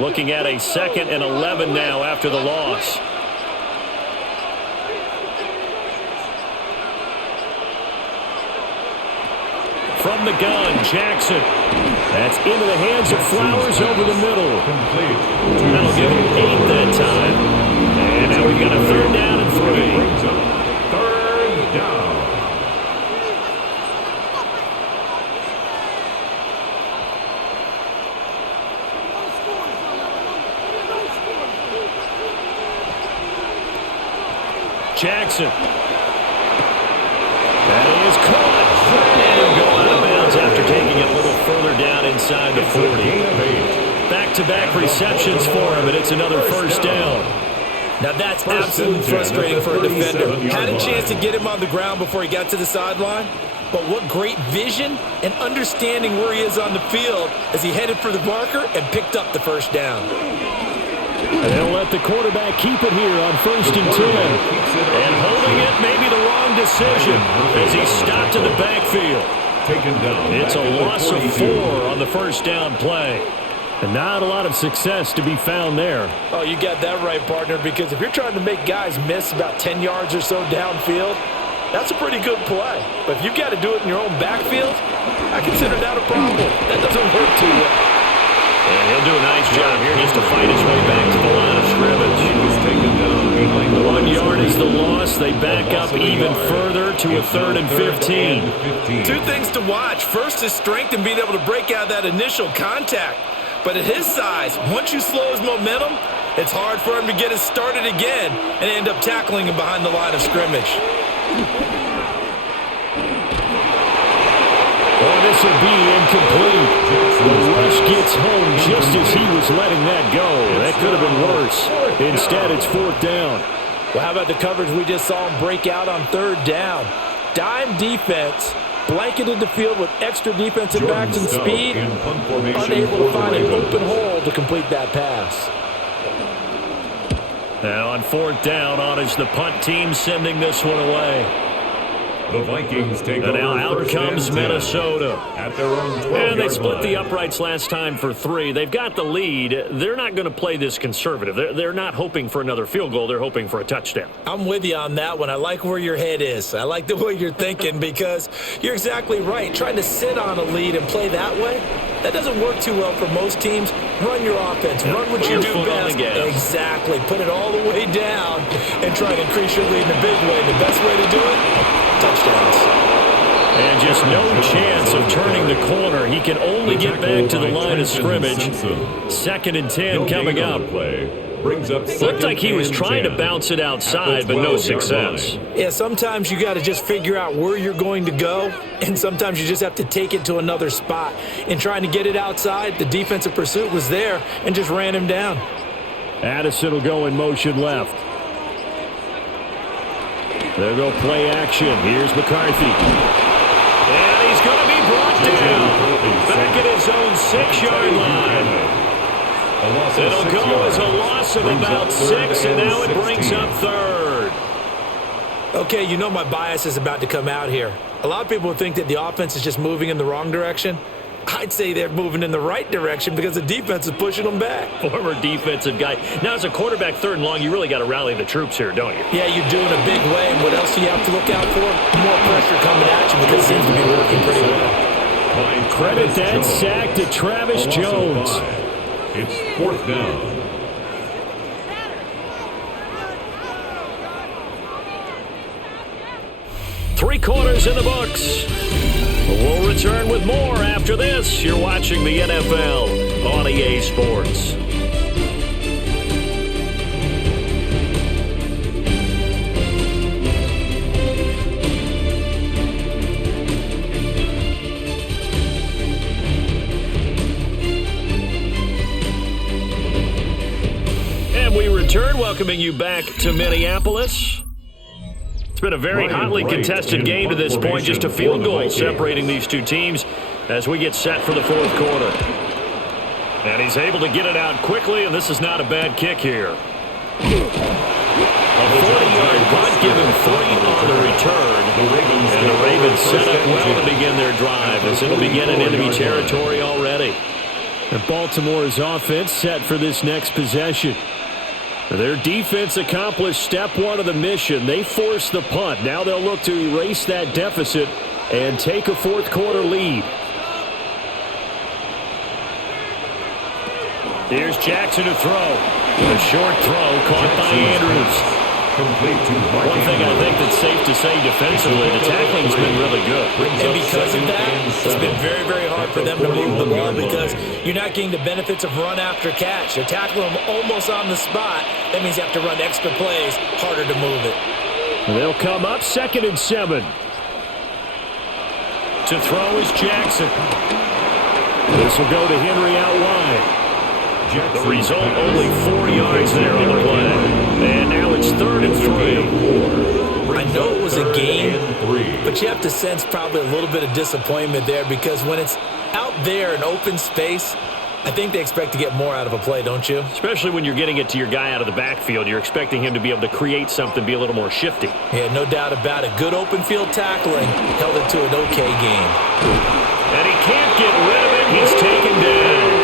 Looking at a 2nd and 11 now after the loss. From the gun, Jackson. That's into the hands of Flowers over the middle. That'll give him 8 that time. And now we've got a 3rd down and 3. 3rd down. Jackson. That is caught. And he'll go out of bounds after taking it a little further down inside the 40. Back-to-back receptions for him, and it's another 1st down. Now that's absolutely frustrating for a defender. Had a chance to get him on the ground before he got to the sideline, but what great vision and understanding where he is on the field as he headed for the marker and picked up the 1st down. And they'll let the quarterback keep it here on 1st and 10. And holding it may be the wrong decision as he stopped in the backfield. It's a loss of 4 on the 1st down play. And not a lot of success to be found there. Oh, you got that right, partner, because if you're trying to make guys miss about 10 yards or so downfield, that's a pretty good play. But if you've got to do it in your own backfield, I consider that a problem. That doesn't work too well. And he'll do a nice job here just to fight his way back to the line of scrimmage. He was taken down behind 1 yard is the loss. They back up even further to a 3rd and 15. 2 things to watch. First, his strength in being able to break out that initial contact. But at his size, once you slow his momentum, It's hard for him to get it started again and end up tackling him behind the line of scrimmage. Well, this will be incomplete. The rush gets home just as he was letting that go. That could have been worse. Instead, it's 4th down. Well, how about the coverage we just saw him break out on 3rd down? Dime defense, blanketed the field with extra defensive backs and speed, unable to find an open hole to complete that pass. Now on 4th down, on is the punt team sending this one away. The Vikings take over. Now out comes Minnesota. At their own 12-yard And they split line. the uprights last time for 3. They've got the lead. They're not going to play this conservative. They're not hoping for another field goal. They're hoping for a touchdown. I'm with you on that one. I like where your head is. I like the way you're thinking because you're exactly right. Trying to sit on a lead and play that way, that doesn't work too well for most teams. Run your offense. Run what you do best. Exactly. Put it all the way down and try to increase your lead in a big way. The best way to do it, touchdowns. And just no chance of turning the corner. He can only get back to the line of scrimmage. 2nd and 10 coming up. Looked like he was trying to bounce it outside, but no success. Yeah, sometimes you got to just figure out where you're going to go, and sometimes you just have to take it to another spot. In trying to get it outside, the defensive pursuit was there and just ran him down. Addison will go in motion left. They'll go play action. Here's McCarthy. And he's going to be brought down. Back at his own 6-yard line. It'll go as a loss of about 6, and now it brings up 3rd. Okay, you know my bias is about to come out here. A lot of people think that the offense is just moving in the wrong direction. I'd say they're moving in the right direction because the defense is pushing them back. Former defensive guy. Now, as a quarterback, 3rd and long, you really got to rally the troops here, don't you? Yeah, you do in a big way. And what else do you have to look out for? More pressure coming at you because it seems to be working pretty well. Credit that sack to Travis Jones. It's 4th down. Three quarters in the books. We'll return with more after this. You're watching the NFL on EA Sports. And we return, welcoming you back to Minneapolis. It's been a very hotly contested game to this point, just a field goal separating these two teams as we get set for the 4th quarter. And he's able to get it out quickly, and this is not a bad kick here. A 40-yard punt, give him 3 on the return. And the Ravens set up well to begin their drive as it'll begin in enemy territory already. And Baltimore's offense set for this next possession. Their defense accomplished step 1 of the mission. They forced the punt. Now they'll look to erase that deficit and take a 4th quarter lead. Here's Jackson to throw. A short throw caught by Andrews. One thing I think that's safe to say defensively, the tackling's been really good. And because of that, it's been very, very hard for them to move the ball because you're not getting the benefits of run after catch. You're tackling them almost on the spot. That means you have to run extra plays, harder to move it. They'll come up 2nd and 7. To throw is Jackson. This will go to Henry out wide. The result, only 4 yards there on the play. And now it's 3rd and 3. I know it was a game, but you have to sense probably a little bit of disappointment there because when it's out there in open space, I think they expect to get more out of a play, don't you? Especially when you're getting it to your guy out of the backfield. You're expecting him to be able to create something, be a little more shifty. Yeah, no doubt about it. Good open field tackling held it to an okay game. And he can't get rid of it. He's taken down.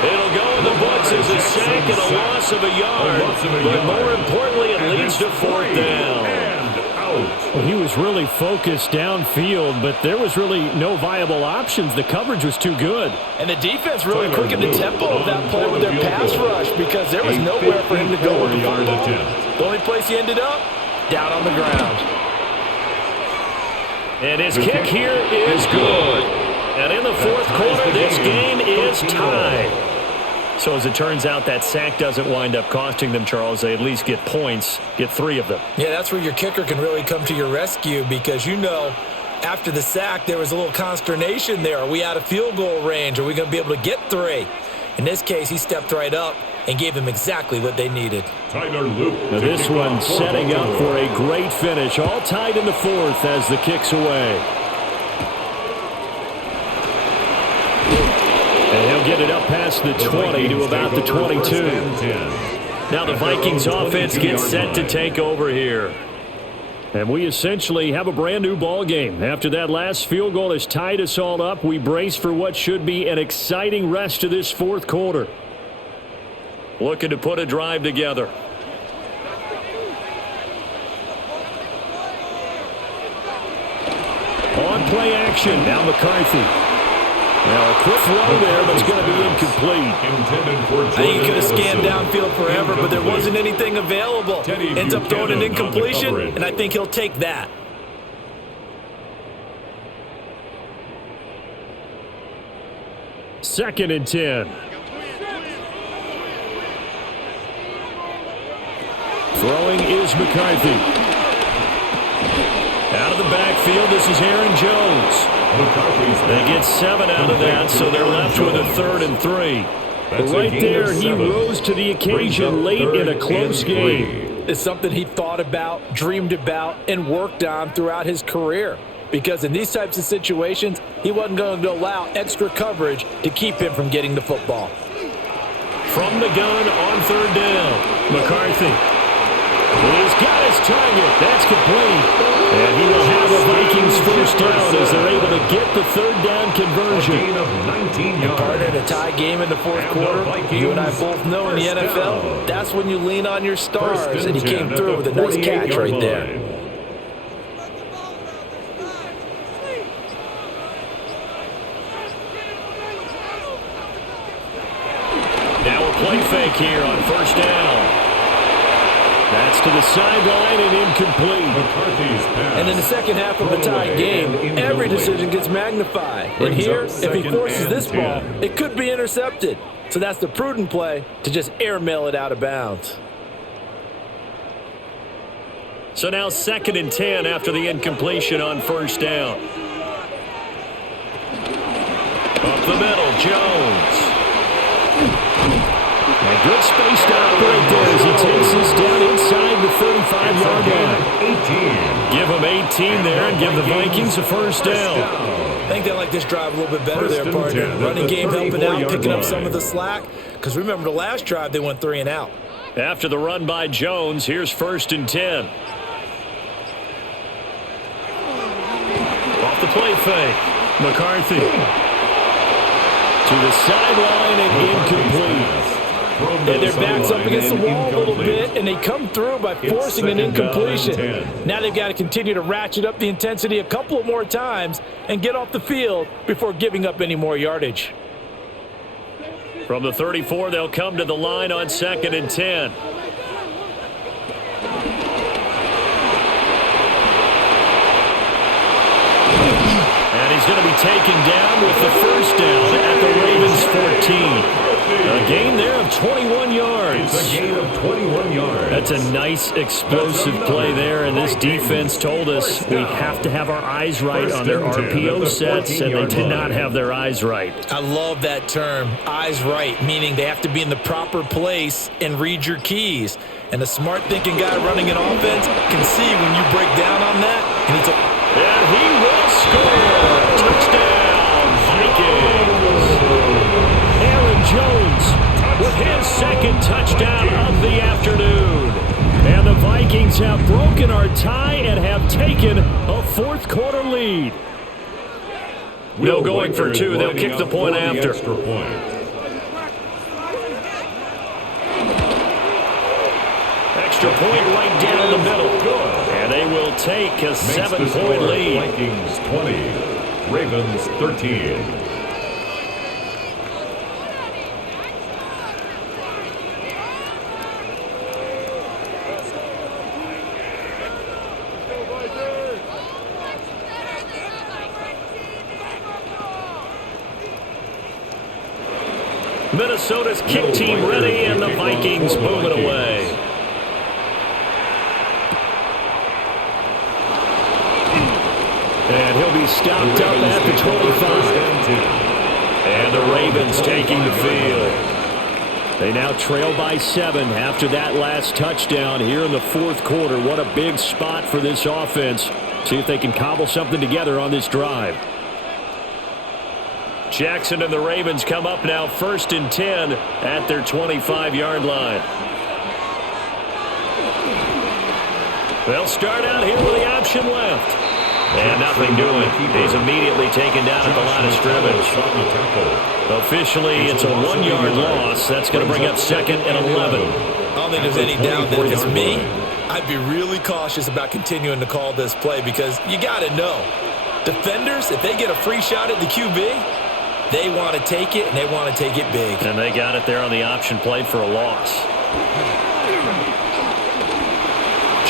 It'll go in the books as a sack and a loss of a yard. But more importantly, it leads to 4th down. Well, he was really focused downfield, but there was really no viable options. The coverage was too good. And the defense really quickened the tempo of that play with their pass rush because there was nowhere for him to go with the football. The only place he ended up, down on the ground. And his kick here is good. And in the 4th quarter, this game is tied. So as it turns out, that sack doesn't wind up costing them, Charles. They at least get points, get 3 of them. Yeah, that's where your kicker can really come to your rescue because after the sack, there was a little consternation there. Are we out of field goal range? Are we going to be able to get 3? In this case, he stepped right up and gave them exactly what they needed. Tyler Luke. Now this one setting up for a great finish. All tied in the 4th as the kick's away. And he'll get it up past the 20 to about the 22. Now the Vikings offense gets set to take over here. And we essentially have a brand new ball game. After that last field goal has tied us all up, we brace for what should be an exciting rest of this 4th quarter. Looking to put a drive together. On play action. Now McCarthy. Now a quick throw there, but it's going to be incomplete. I think he could have scanned downfield forever, but there wasn't anything available. Ends up throwing an incompletion, and I think he'll take that. Second and 10. Throwing is McCarthy. Out of the backfield, this is Aaron Jones. They get 7 out of that, so they're left with a 3rd and 3. But right there, he rose to the occasion late in a close game. It's something he thought about, dreamed about, and worked on throughout his career. Because in these types of situations, he wasn't going to allow extra coverage to keep him from getting the football. From the gun on 3rd down, McCarthy. He's got his target. That's complete. And he will have a Vikings first down as they're able to get the 3rd down conversion. And partner, in a tie game in the 4th quarter, you and I both know in the NFL, that's when you lean on your stars. And he came through with a nice catch right there. Now a play fake here on 1st down. That's to the sideline and incomplete. And in the second half of a tie game, every decision gets magnified. And here, if he forces this ball, it could be intercepted. So that's the prudent play to just airmail it out of bounds. So now 2nd and 10 after the incompletion on 1st down. Up the middle, Jones. And good space to operate there as he takes this down inside the 35-yard line. Give him 18 there and give the Vikings a 1st down. I think they like this drive a little bit better there, partner. Running game helping out, picking up some of the slack. Because remember the last drive, they went 3 and out. After the run by Jones, here's 1st and 10. Off the play fake. McCarthy. To the sideline and incomplete. And their back's up against the wall a little bit, and they come through by forcing an incompletion. Now they've got to continue to ratchet up the intensity a couple of more times and get off the field before giving up any more yardage. From the 34, they'll come to the line on 2nd and 10. And he's going to be taken down with the 1st down at the Ravens 14. A gain there of 21 yards. It's a gain of 21 yards. That's a nice explosive play there, and this defense told us we have to have our eyes right on their RPO sets, and they did not have their eyes right. I love that term, eyes right, meaning they have to be in the proper place and read your keys. And a smart thinking guy running an offense can see when you break down on that, and he will score. Touchdown, Vikings. Aaron Jones with his 2nd touchdown of the afternoon. And the Vikings have broken our tie and have taken a 4th quarter lead. No going for 2. They'll kick the point after. Extra point right down the middle. And they will take a 7-point lead. Vikings 20, Ravens 13. Minnesota's kick team ready, and the Vikings move it away. And he'll be stopped up at the 25. And the Ravens taking the field. They now trail by 7 after that last touchdown here in the fourth quarter. What a big spot for this offense. See if they can cobble something together on this drive. Jackson and the Ravens come up now 1st and 10 at their 25-yard line. They'll start out here with the option left. And nothing doing. He's immediately taken down at the line of scrimmage. Officially, it's a 1-yard loss. That's going to bring up 2nd and 11. I don't think there's any doubt that if it's me, I'd be really cautious about continuing to call this play because you got to know. Defenders, if they get a free shot at the QB, they want to take it, and they want to take it big. And they got it there on the option play for a loss.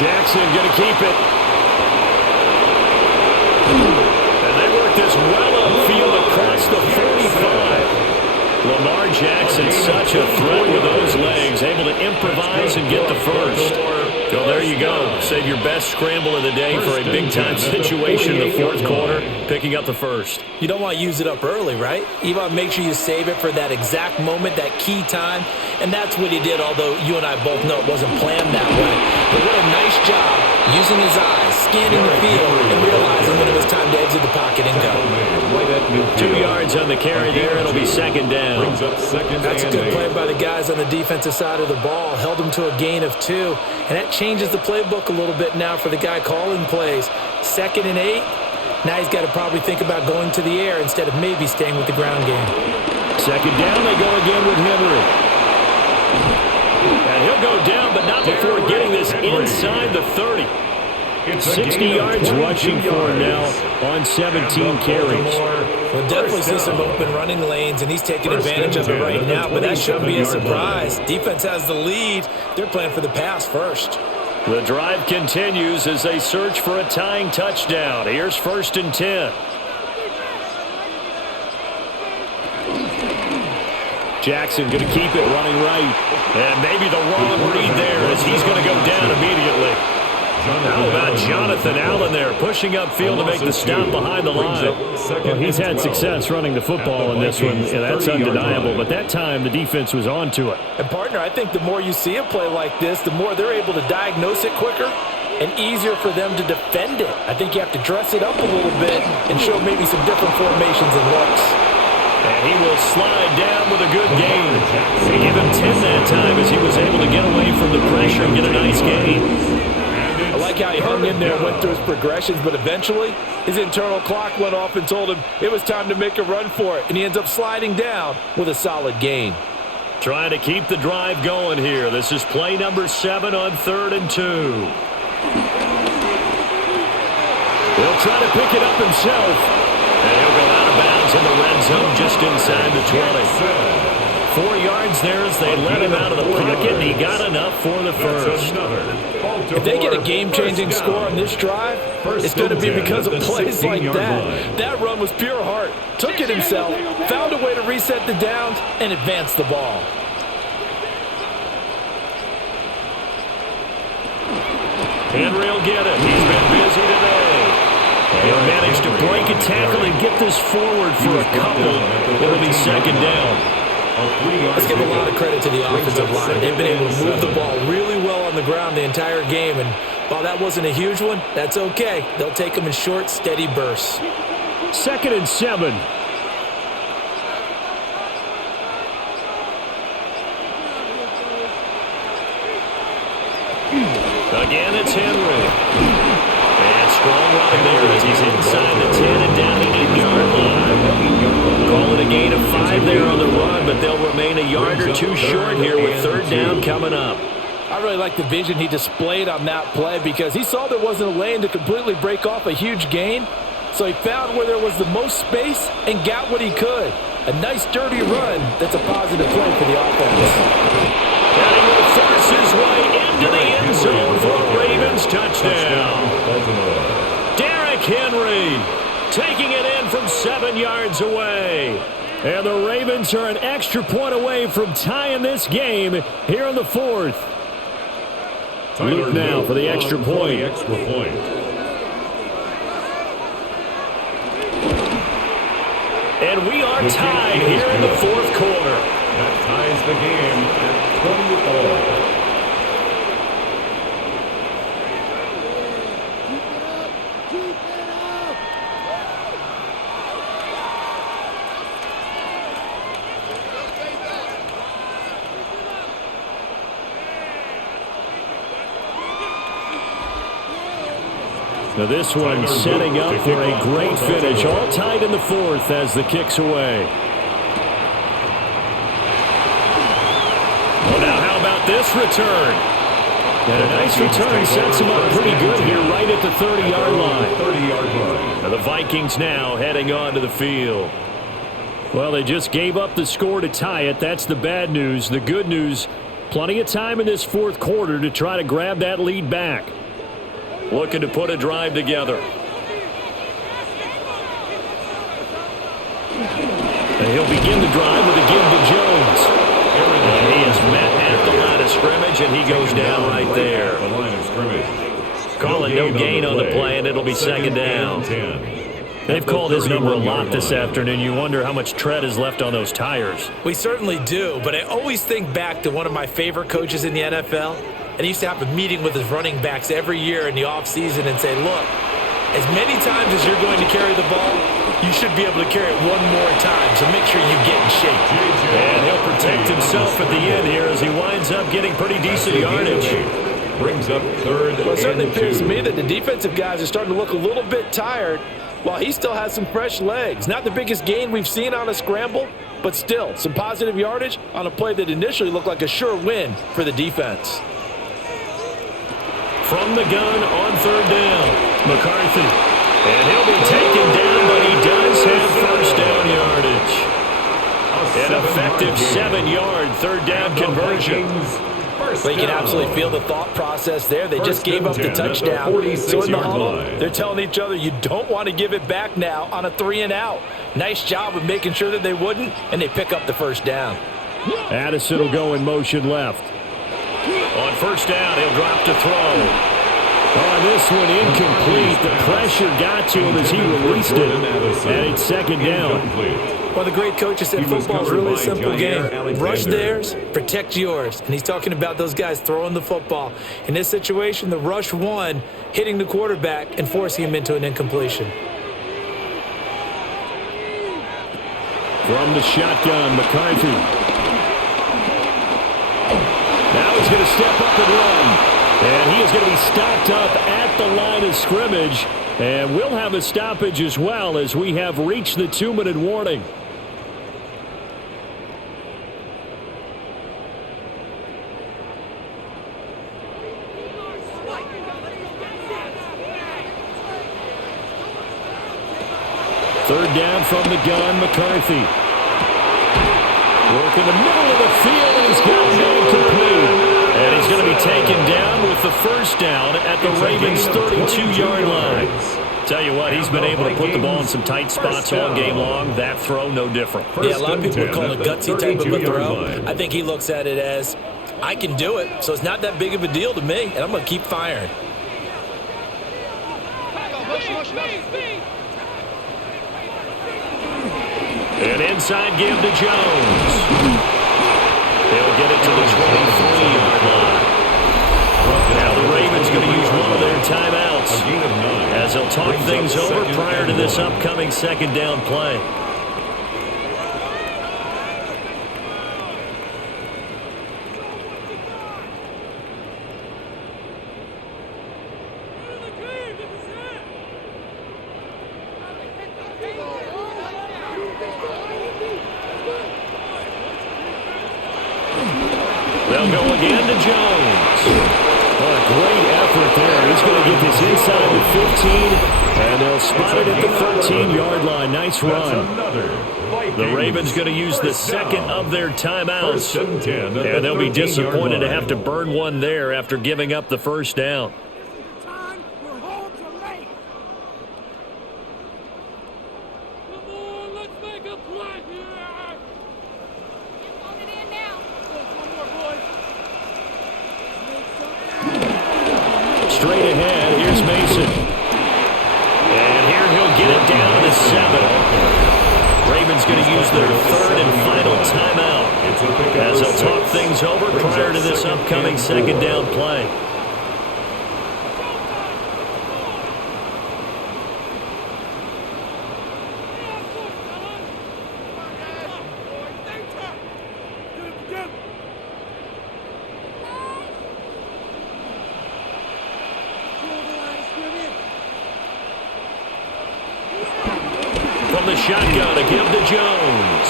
Jackson going to keep it. And they work this well upfield across the 45. Lamar Jackson, such a threat with those legs, able to improvise and get the first. So there you go. Save your best scramble of the day for a big-time situation in the fourth quarter, picking up the first. You don't want to use it up early, right? You want to make sure you save it for that exact moment, that key time. And that's what he did, although you and I both know it wasn't planned that way. But what a nice job using his eyes, scanning the field, and realizing when it was time to exit the pocket and go. 2 yards on the carry there. It'll be 2nd down. That's a good play by the guys on the defensive side of the ball. Held them to a gain of 2. And that changes the playbook a little bit now for the guy calling plays. 2nd and 8. Now he's got to probably think about going to the air instead of maybe staying with the ground game. 2nd down, they go again with Henry. And he'll go down, but not before getting this inside the 30. 60 yards rushing for him now on 17 carries. We'll definitely see some open running lanes, and he's taking advantage of it right now, but that shouldn't be a surprise. Defense has the lead. They're playing for the pass first. The drive continues as they search for a tying touchdown. Here's 1st and 10. Jackson going to keep it running right. And maybe the wrong read there as he's going to go down immediately. How about Jonathan Allen there pushing upfield to make the stop behind the line? Well, he's had success running the football in this one, and that's undeniable. But that time, the defense was on to it. And, partner, I think the more you see a play like this, the more they're able to diagnose it quicker and easier for them to defend it. I think you have to dress it up a little bit and show maybe some different formations and looks. And he will slide down with a good gain. They give him 10 that time as he was able to get away from the pressure and get a nice gain. I like how he hung in there and went through his progressions, but eventually his internal clock went off and told him it was time to make a run for it, and he ends up sliding down with a solid gain. Trying to keep the drive going here. This is play number 7 on 3rd and 2. He'll try to pick it up himself, and he'll go out of bounds in the red zone just inside the 20. 4 yards there as they let him out of the pocket, and he got enough for the first. If they get a game-changing score on this drive, it's going to be because of plays like that. That run was pure heart. Took it himself, found a way to reset the downs, and advance the ball. Henry will get it. He's been busy today. He'll manage to break a tackle and get this forward for a couple. It'll be 2nd down. Let's give a lot of credit to the offensive line. They've been able to move the ball really well on the ground the entire game, and while that wasn't a huge one, that's okay. They'll take them in short, steady bursts. 2nd and 7. Again, it's Henry. And strong running there as he's inside the 10 and down the 8-yard line. Call it a gain of 5 there on the run, but they'll remain a yard or 2 short here with 3rd down coming up. I really like the vision he displayed on that play because he saw there wasn't a lane to completely break off a huge gain. So he found where there was the most space and got what he could. A nice dirty run that's a positive play for the offense. And he will force his way into the end zone for a Ravens touchdown. Derrick Henry taking it in from 7 yards away. And the Ravens are an extra point away from tying this game here in the fourth. Luke now for the extra point. And we are tied here in the fourth quarter. That ties the game at 20-all. Now this one setting up for a great finish. All tied in the fourth as the kick's away. Well, now how about this return? And a nice return sets him up pretty good here right at the 30-yard line. Now the Vikings now heading on to the field. Well, they just gave up the score to tie it. That's the bad news. The good news, plenty of time in this fourth quarter to try to grab that lead back. Looking to put a drive together. And he'll begin the drive with a give to Jones. And he is met at the line of scrimmage, and he goes down right there. The line of scrimmage. Calling no gain on the play, and it'll be second down. They've called his number a lot this afternoon. You wonder how much tread is left on those tires. We certainly do, but I always think back to one of my favorite coaches in the NFL. And he used to have a meeting with his running backs every year in the offseason and say, look, as many times as you're going to carry the ball, you should be able to carry it one more time, so make sure you get in shape. And he'll protect himself at the end here as he winds up getting pretty decent yardage. Brings up third. Well, it certainly appears to me that the defensive guys are starting to look a little bit tired while he still has some fresh legs. Not the biggest gain we've seen on a scramble, but still some positive yardage on a play that initially looked like a sure win for the defense. From the gun on third down, McCarthy. And he'll be taken down, but he does have first down yardage. An effective 7-yard third down conversion. But you can absolutely feel the thought process there. They just gave up the touchdown. So in the huddle, they're telling each other, you don't want to give it back now on a 3-and-out. Nice job of making sure that they wouldn't, and they pick up the first down. Addison will go in motion left. On first down, he'll drop to throw. On this one, incomplete. The pressure got to him as he released it. And it's second down. Well, the great coach said football is really a simple game. Rush theirs, protect yours. And he's talking about those guys throwing the football. In this situation, the rush one, hitting the quarterback and forcing him into an incompletion. From the shotgun, McCarthy. Now he's going to step up and run. And he is going to be stopped up at the line of scrimmage. And we'll have a stoppage as well as we have reached the 2-minute warning. Third down from the gun, McCarthy. Work in the middle of the field, and he's got man complete. And he's going to be taken down with the first down at the Ravens' 32-yard line. Tell you what, he's been able to put the ball in some tight spots all game long. That throw, no different. Yeah, a lot of people would call it a gutsy type of a throw. I think he looks at it as, I can do it, so it's not that big of a deal to me, and I'm going to keep firing. An inside give to Jones. They'll get it to the 23-yard line. Now the Ravens going to use one of their timeouts as they'll talk things over prior to this upcoming second down play. They'll go again to Jones. What a great effort there. He's going to get this inside the 15, and they'll spot it at the 13-yard line. Nice run. The Ravens going to use the second of their timeouts, and they'll be disappointed to have to burn one there after giving up the first down. straight ahead. Here's Mason. And here he'll get it down to 7. Ravens going to use their third and final timeout as they'll talk things over prior to this upcoming second down play. From the shotgun to give to Jones.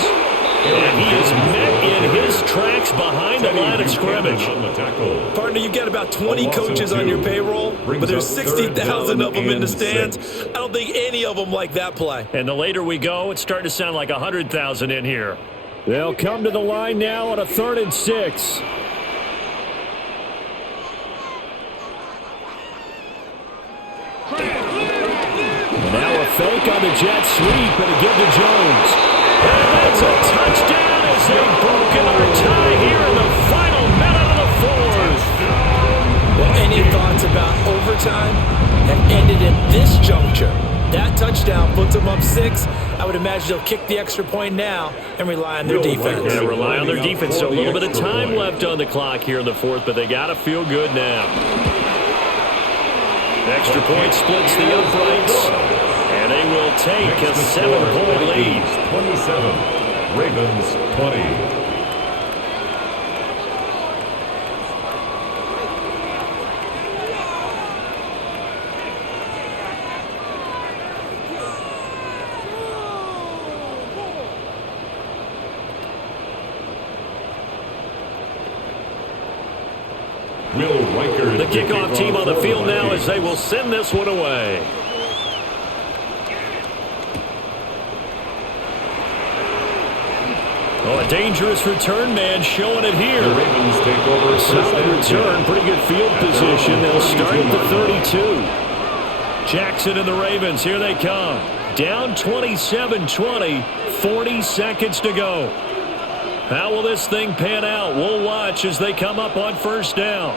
And he is met in his tracks behind the line of scrimmage. Partner, you've got about 20 coaches on your payroll, but there's 60,000 of them in the stands. I don't think any of them like that play. And the later we go, it's starting to sound like 100,000 in here. They'll come to the line now on a 3rd and 6. Now a fake on the jet sweep and a give to Jones. And that's a touchdown as they've broken our tie here in the final minute of the 4th. Well, any thoughts about overtime have ended at this juncture? That touchdown puts them up 6. I would imagine they'll kick the extra point now and rely on their defense. Yeah, rely on their defense. So a little bit of time left on the clock here in the 4th, but they got to feel good now. Extra point splits the uprights, and they will take a 7-point lead. 27, Ravens 20. The kickoff team on the field now as they will send this one away. Oh, a dangerous return man showing it here. The Ravens take over. Solid return, pretty good field position. They'll start at the 32. Jackson and the Ravens, here they come. Down 27-20, 40 seconds to go. How will this thing pan out? We'll watch as they come up on 1st down.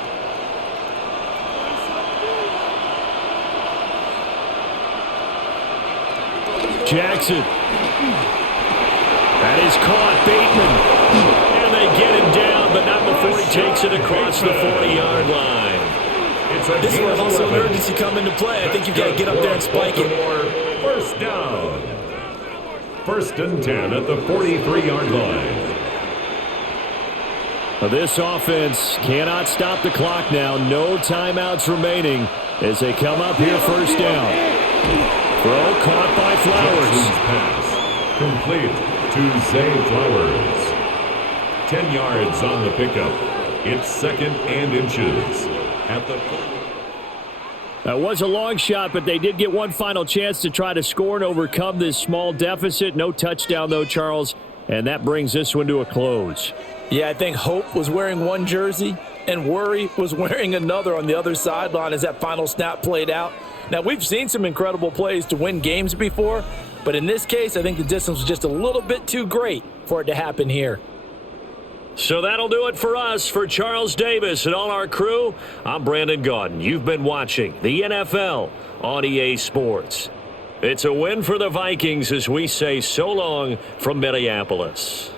Jackson. That is caught. Bateman. And they get him down, but not before he takes it across the 40-yard line. This is where hustle and urgency come into play. I think you've got to get up there and spike it. 1st down. 1st and 10 at the 43-yard line. This offense cannot stop the clock now. No timeouts remaining as they come up here 1st down. Throw caught by Flowers. Pass complete to Zay Flowers. 10 yards on the pickup. It's 2nd and inches. At the That was a long shot, but they did get one final chance to try to score and overcome this small deficit. No touchdown, though, Charles, and that brings this one to a close. Yeah, I think Hope was wearing one jersey and Worry was wearing another on the other sideline as that final snap played out. Now, we've seen some incredible plays to win games before, but in this case, I think the distance was just a little bit too great for it to happen here. So that'll do it for us. For Charles Davis and all our crew, I'm Brandon Gaudin. You've been watching the NFL on EA Sports. It's a win for the Vikings as we say so long from Minneapolis.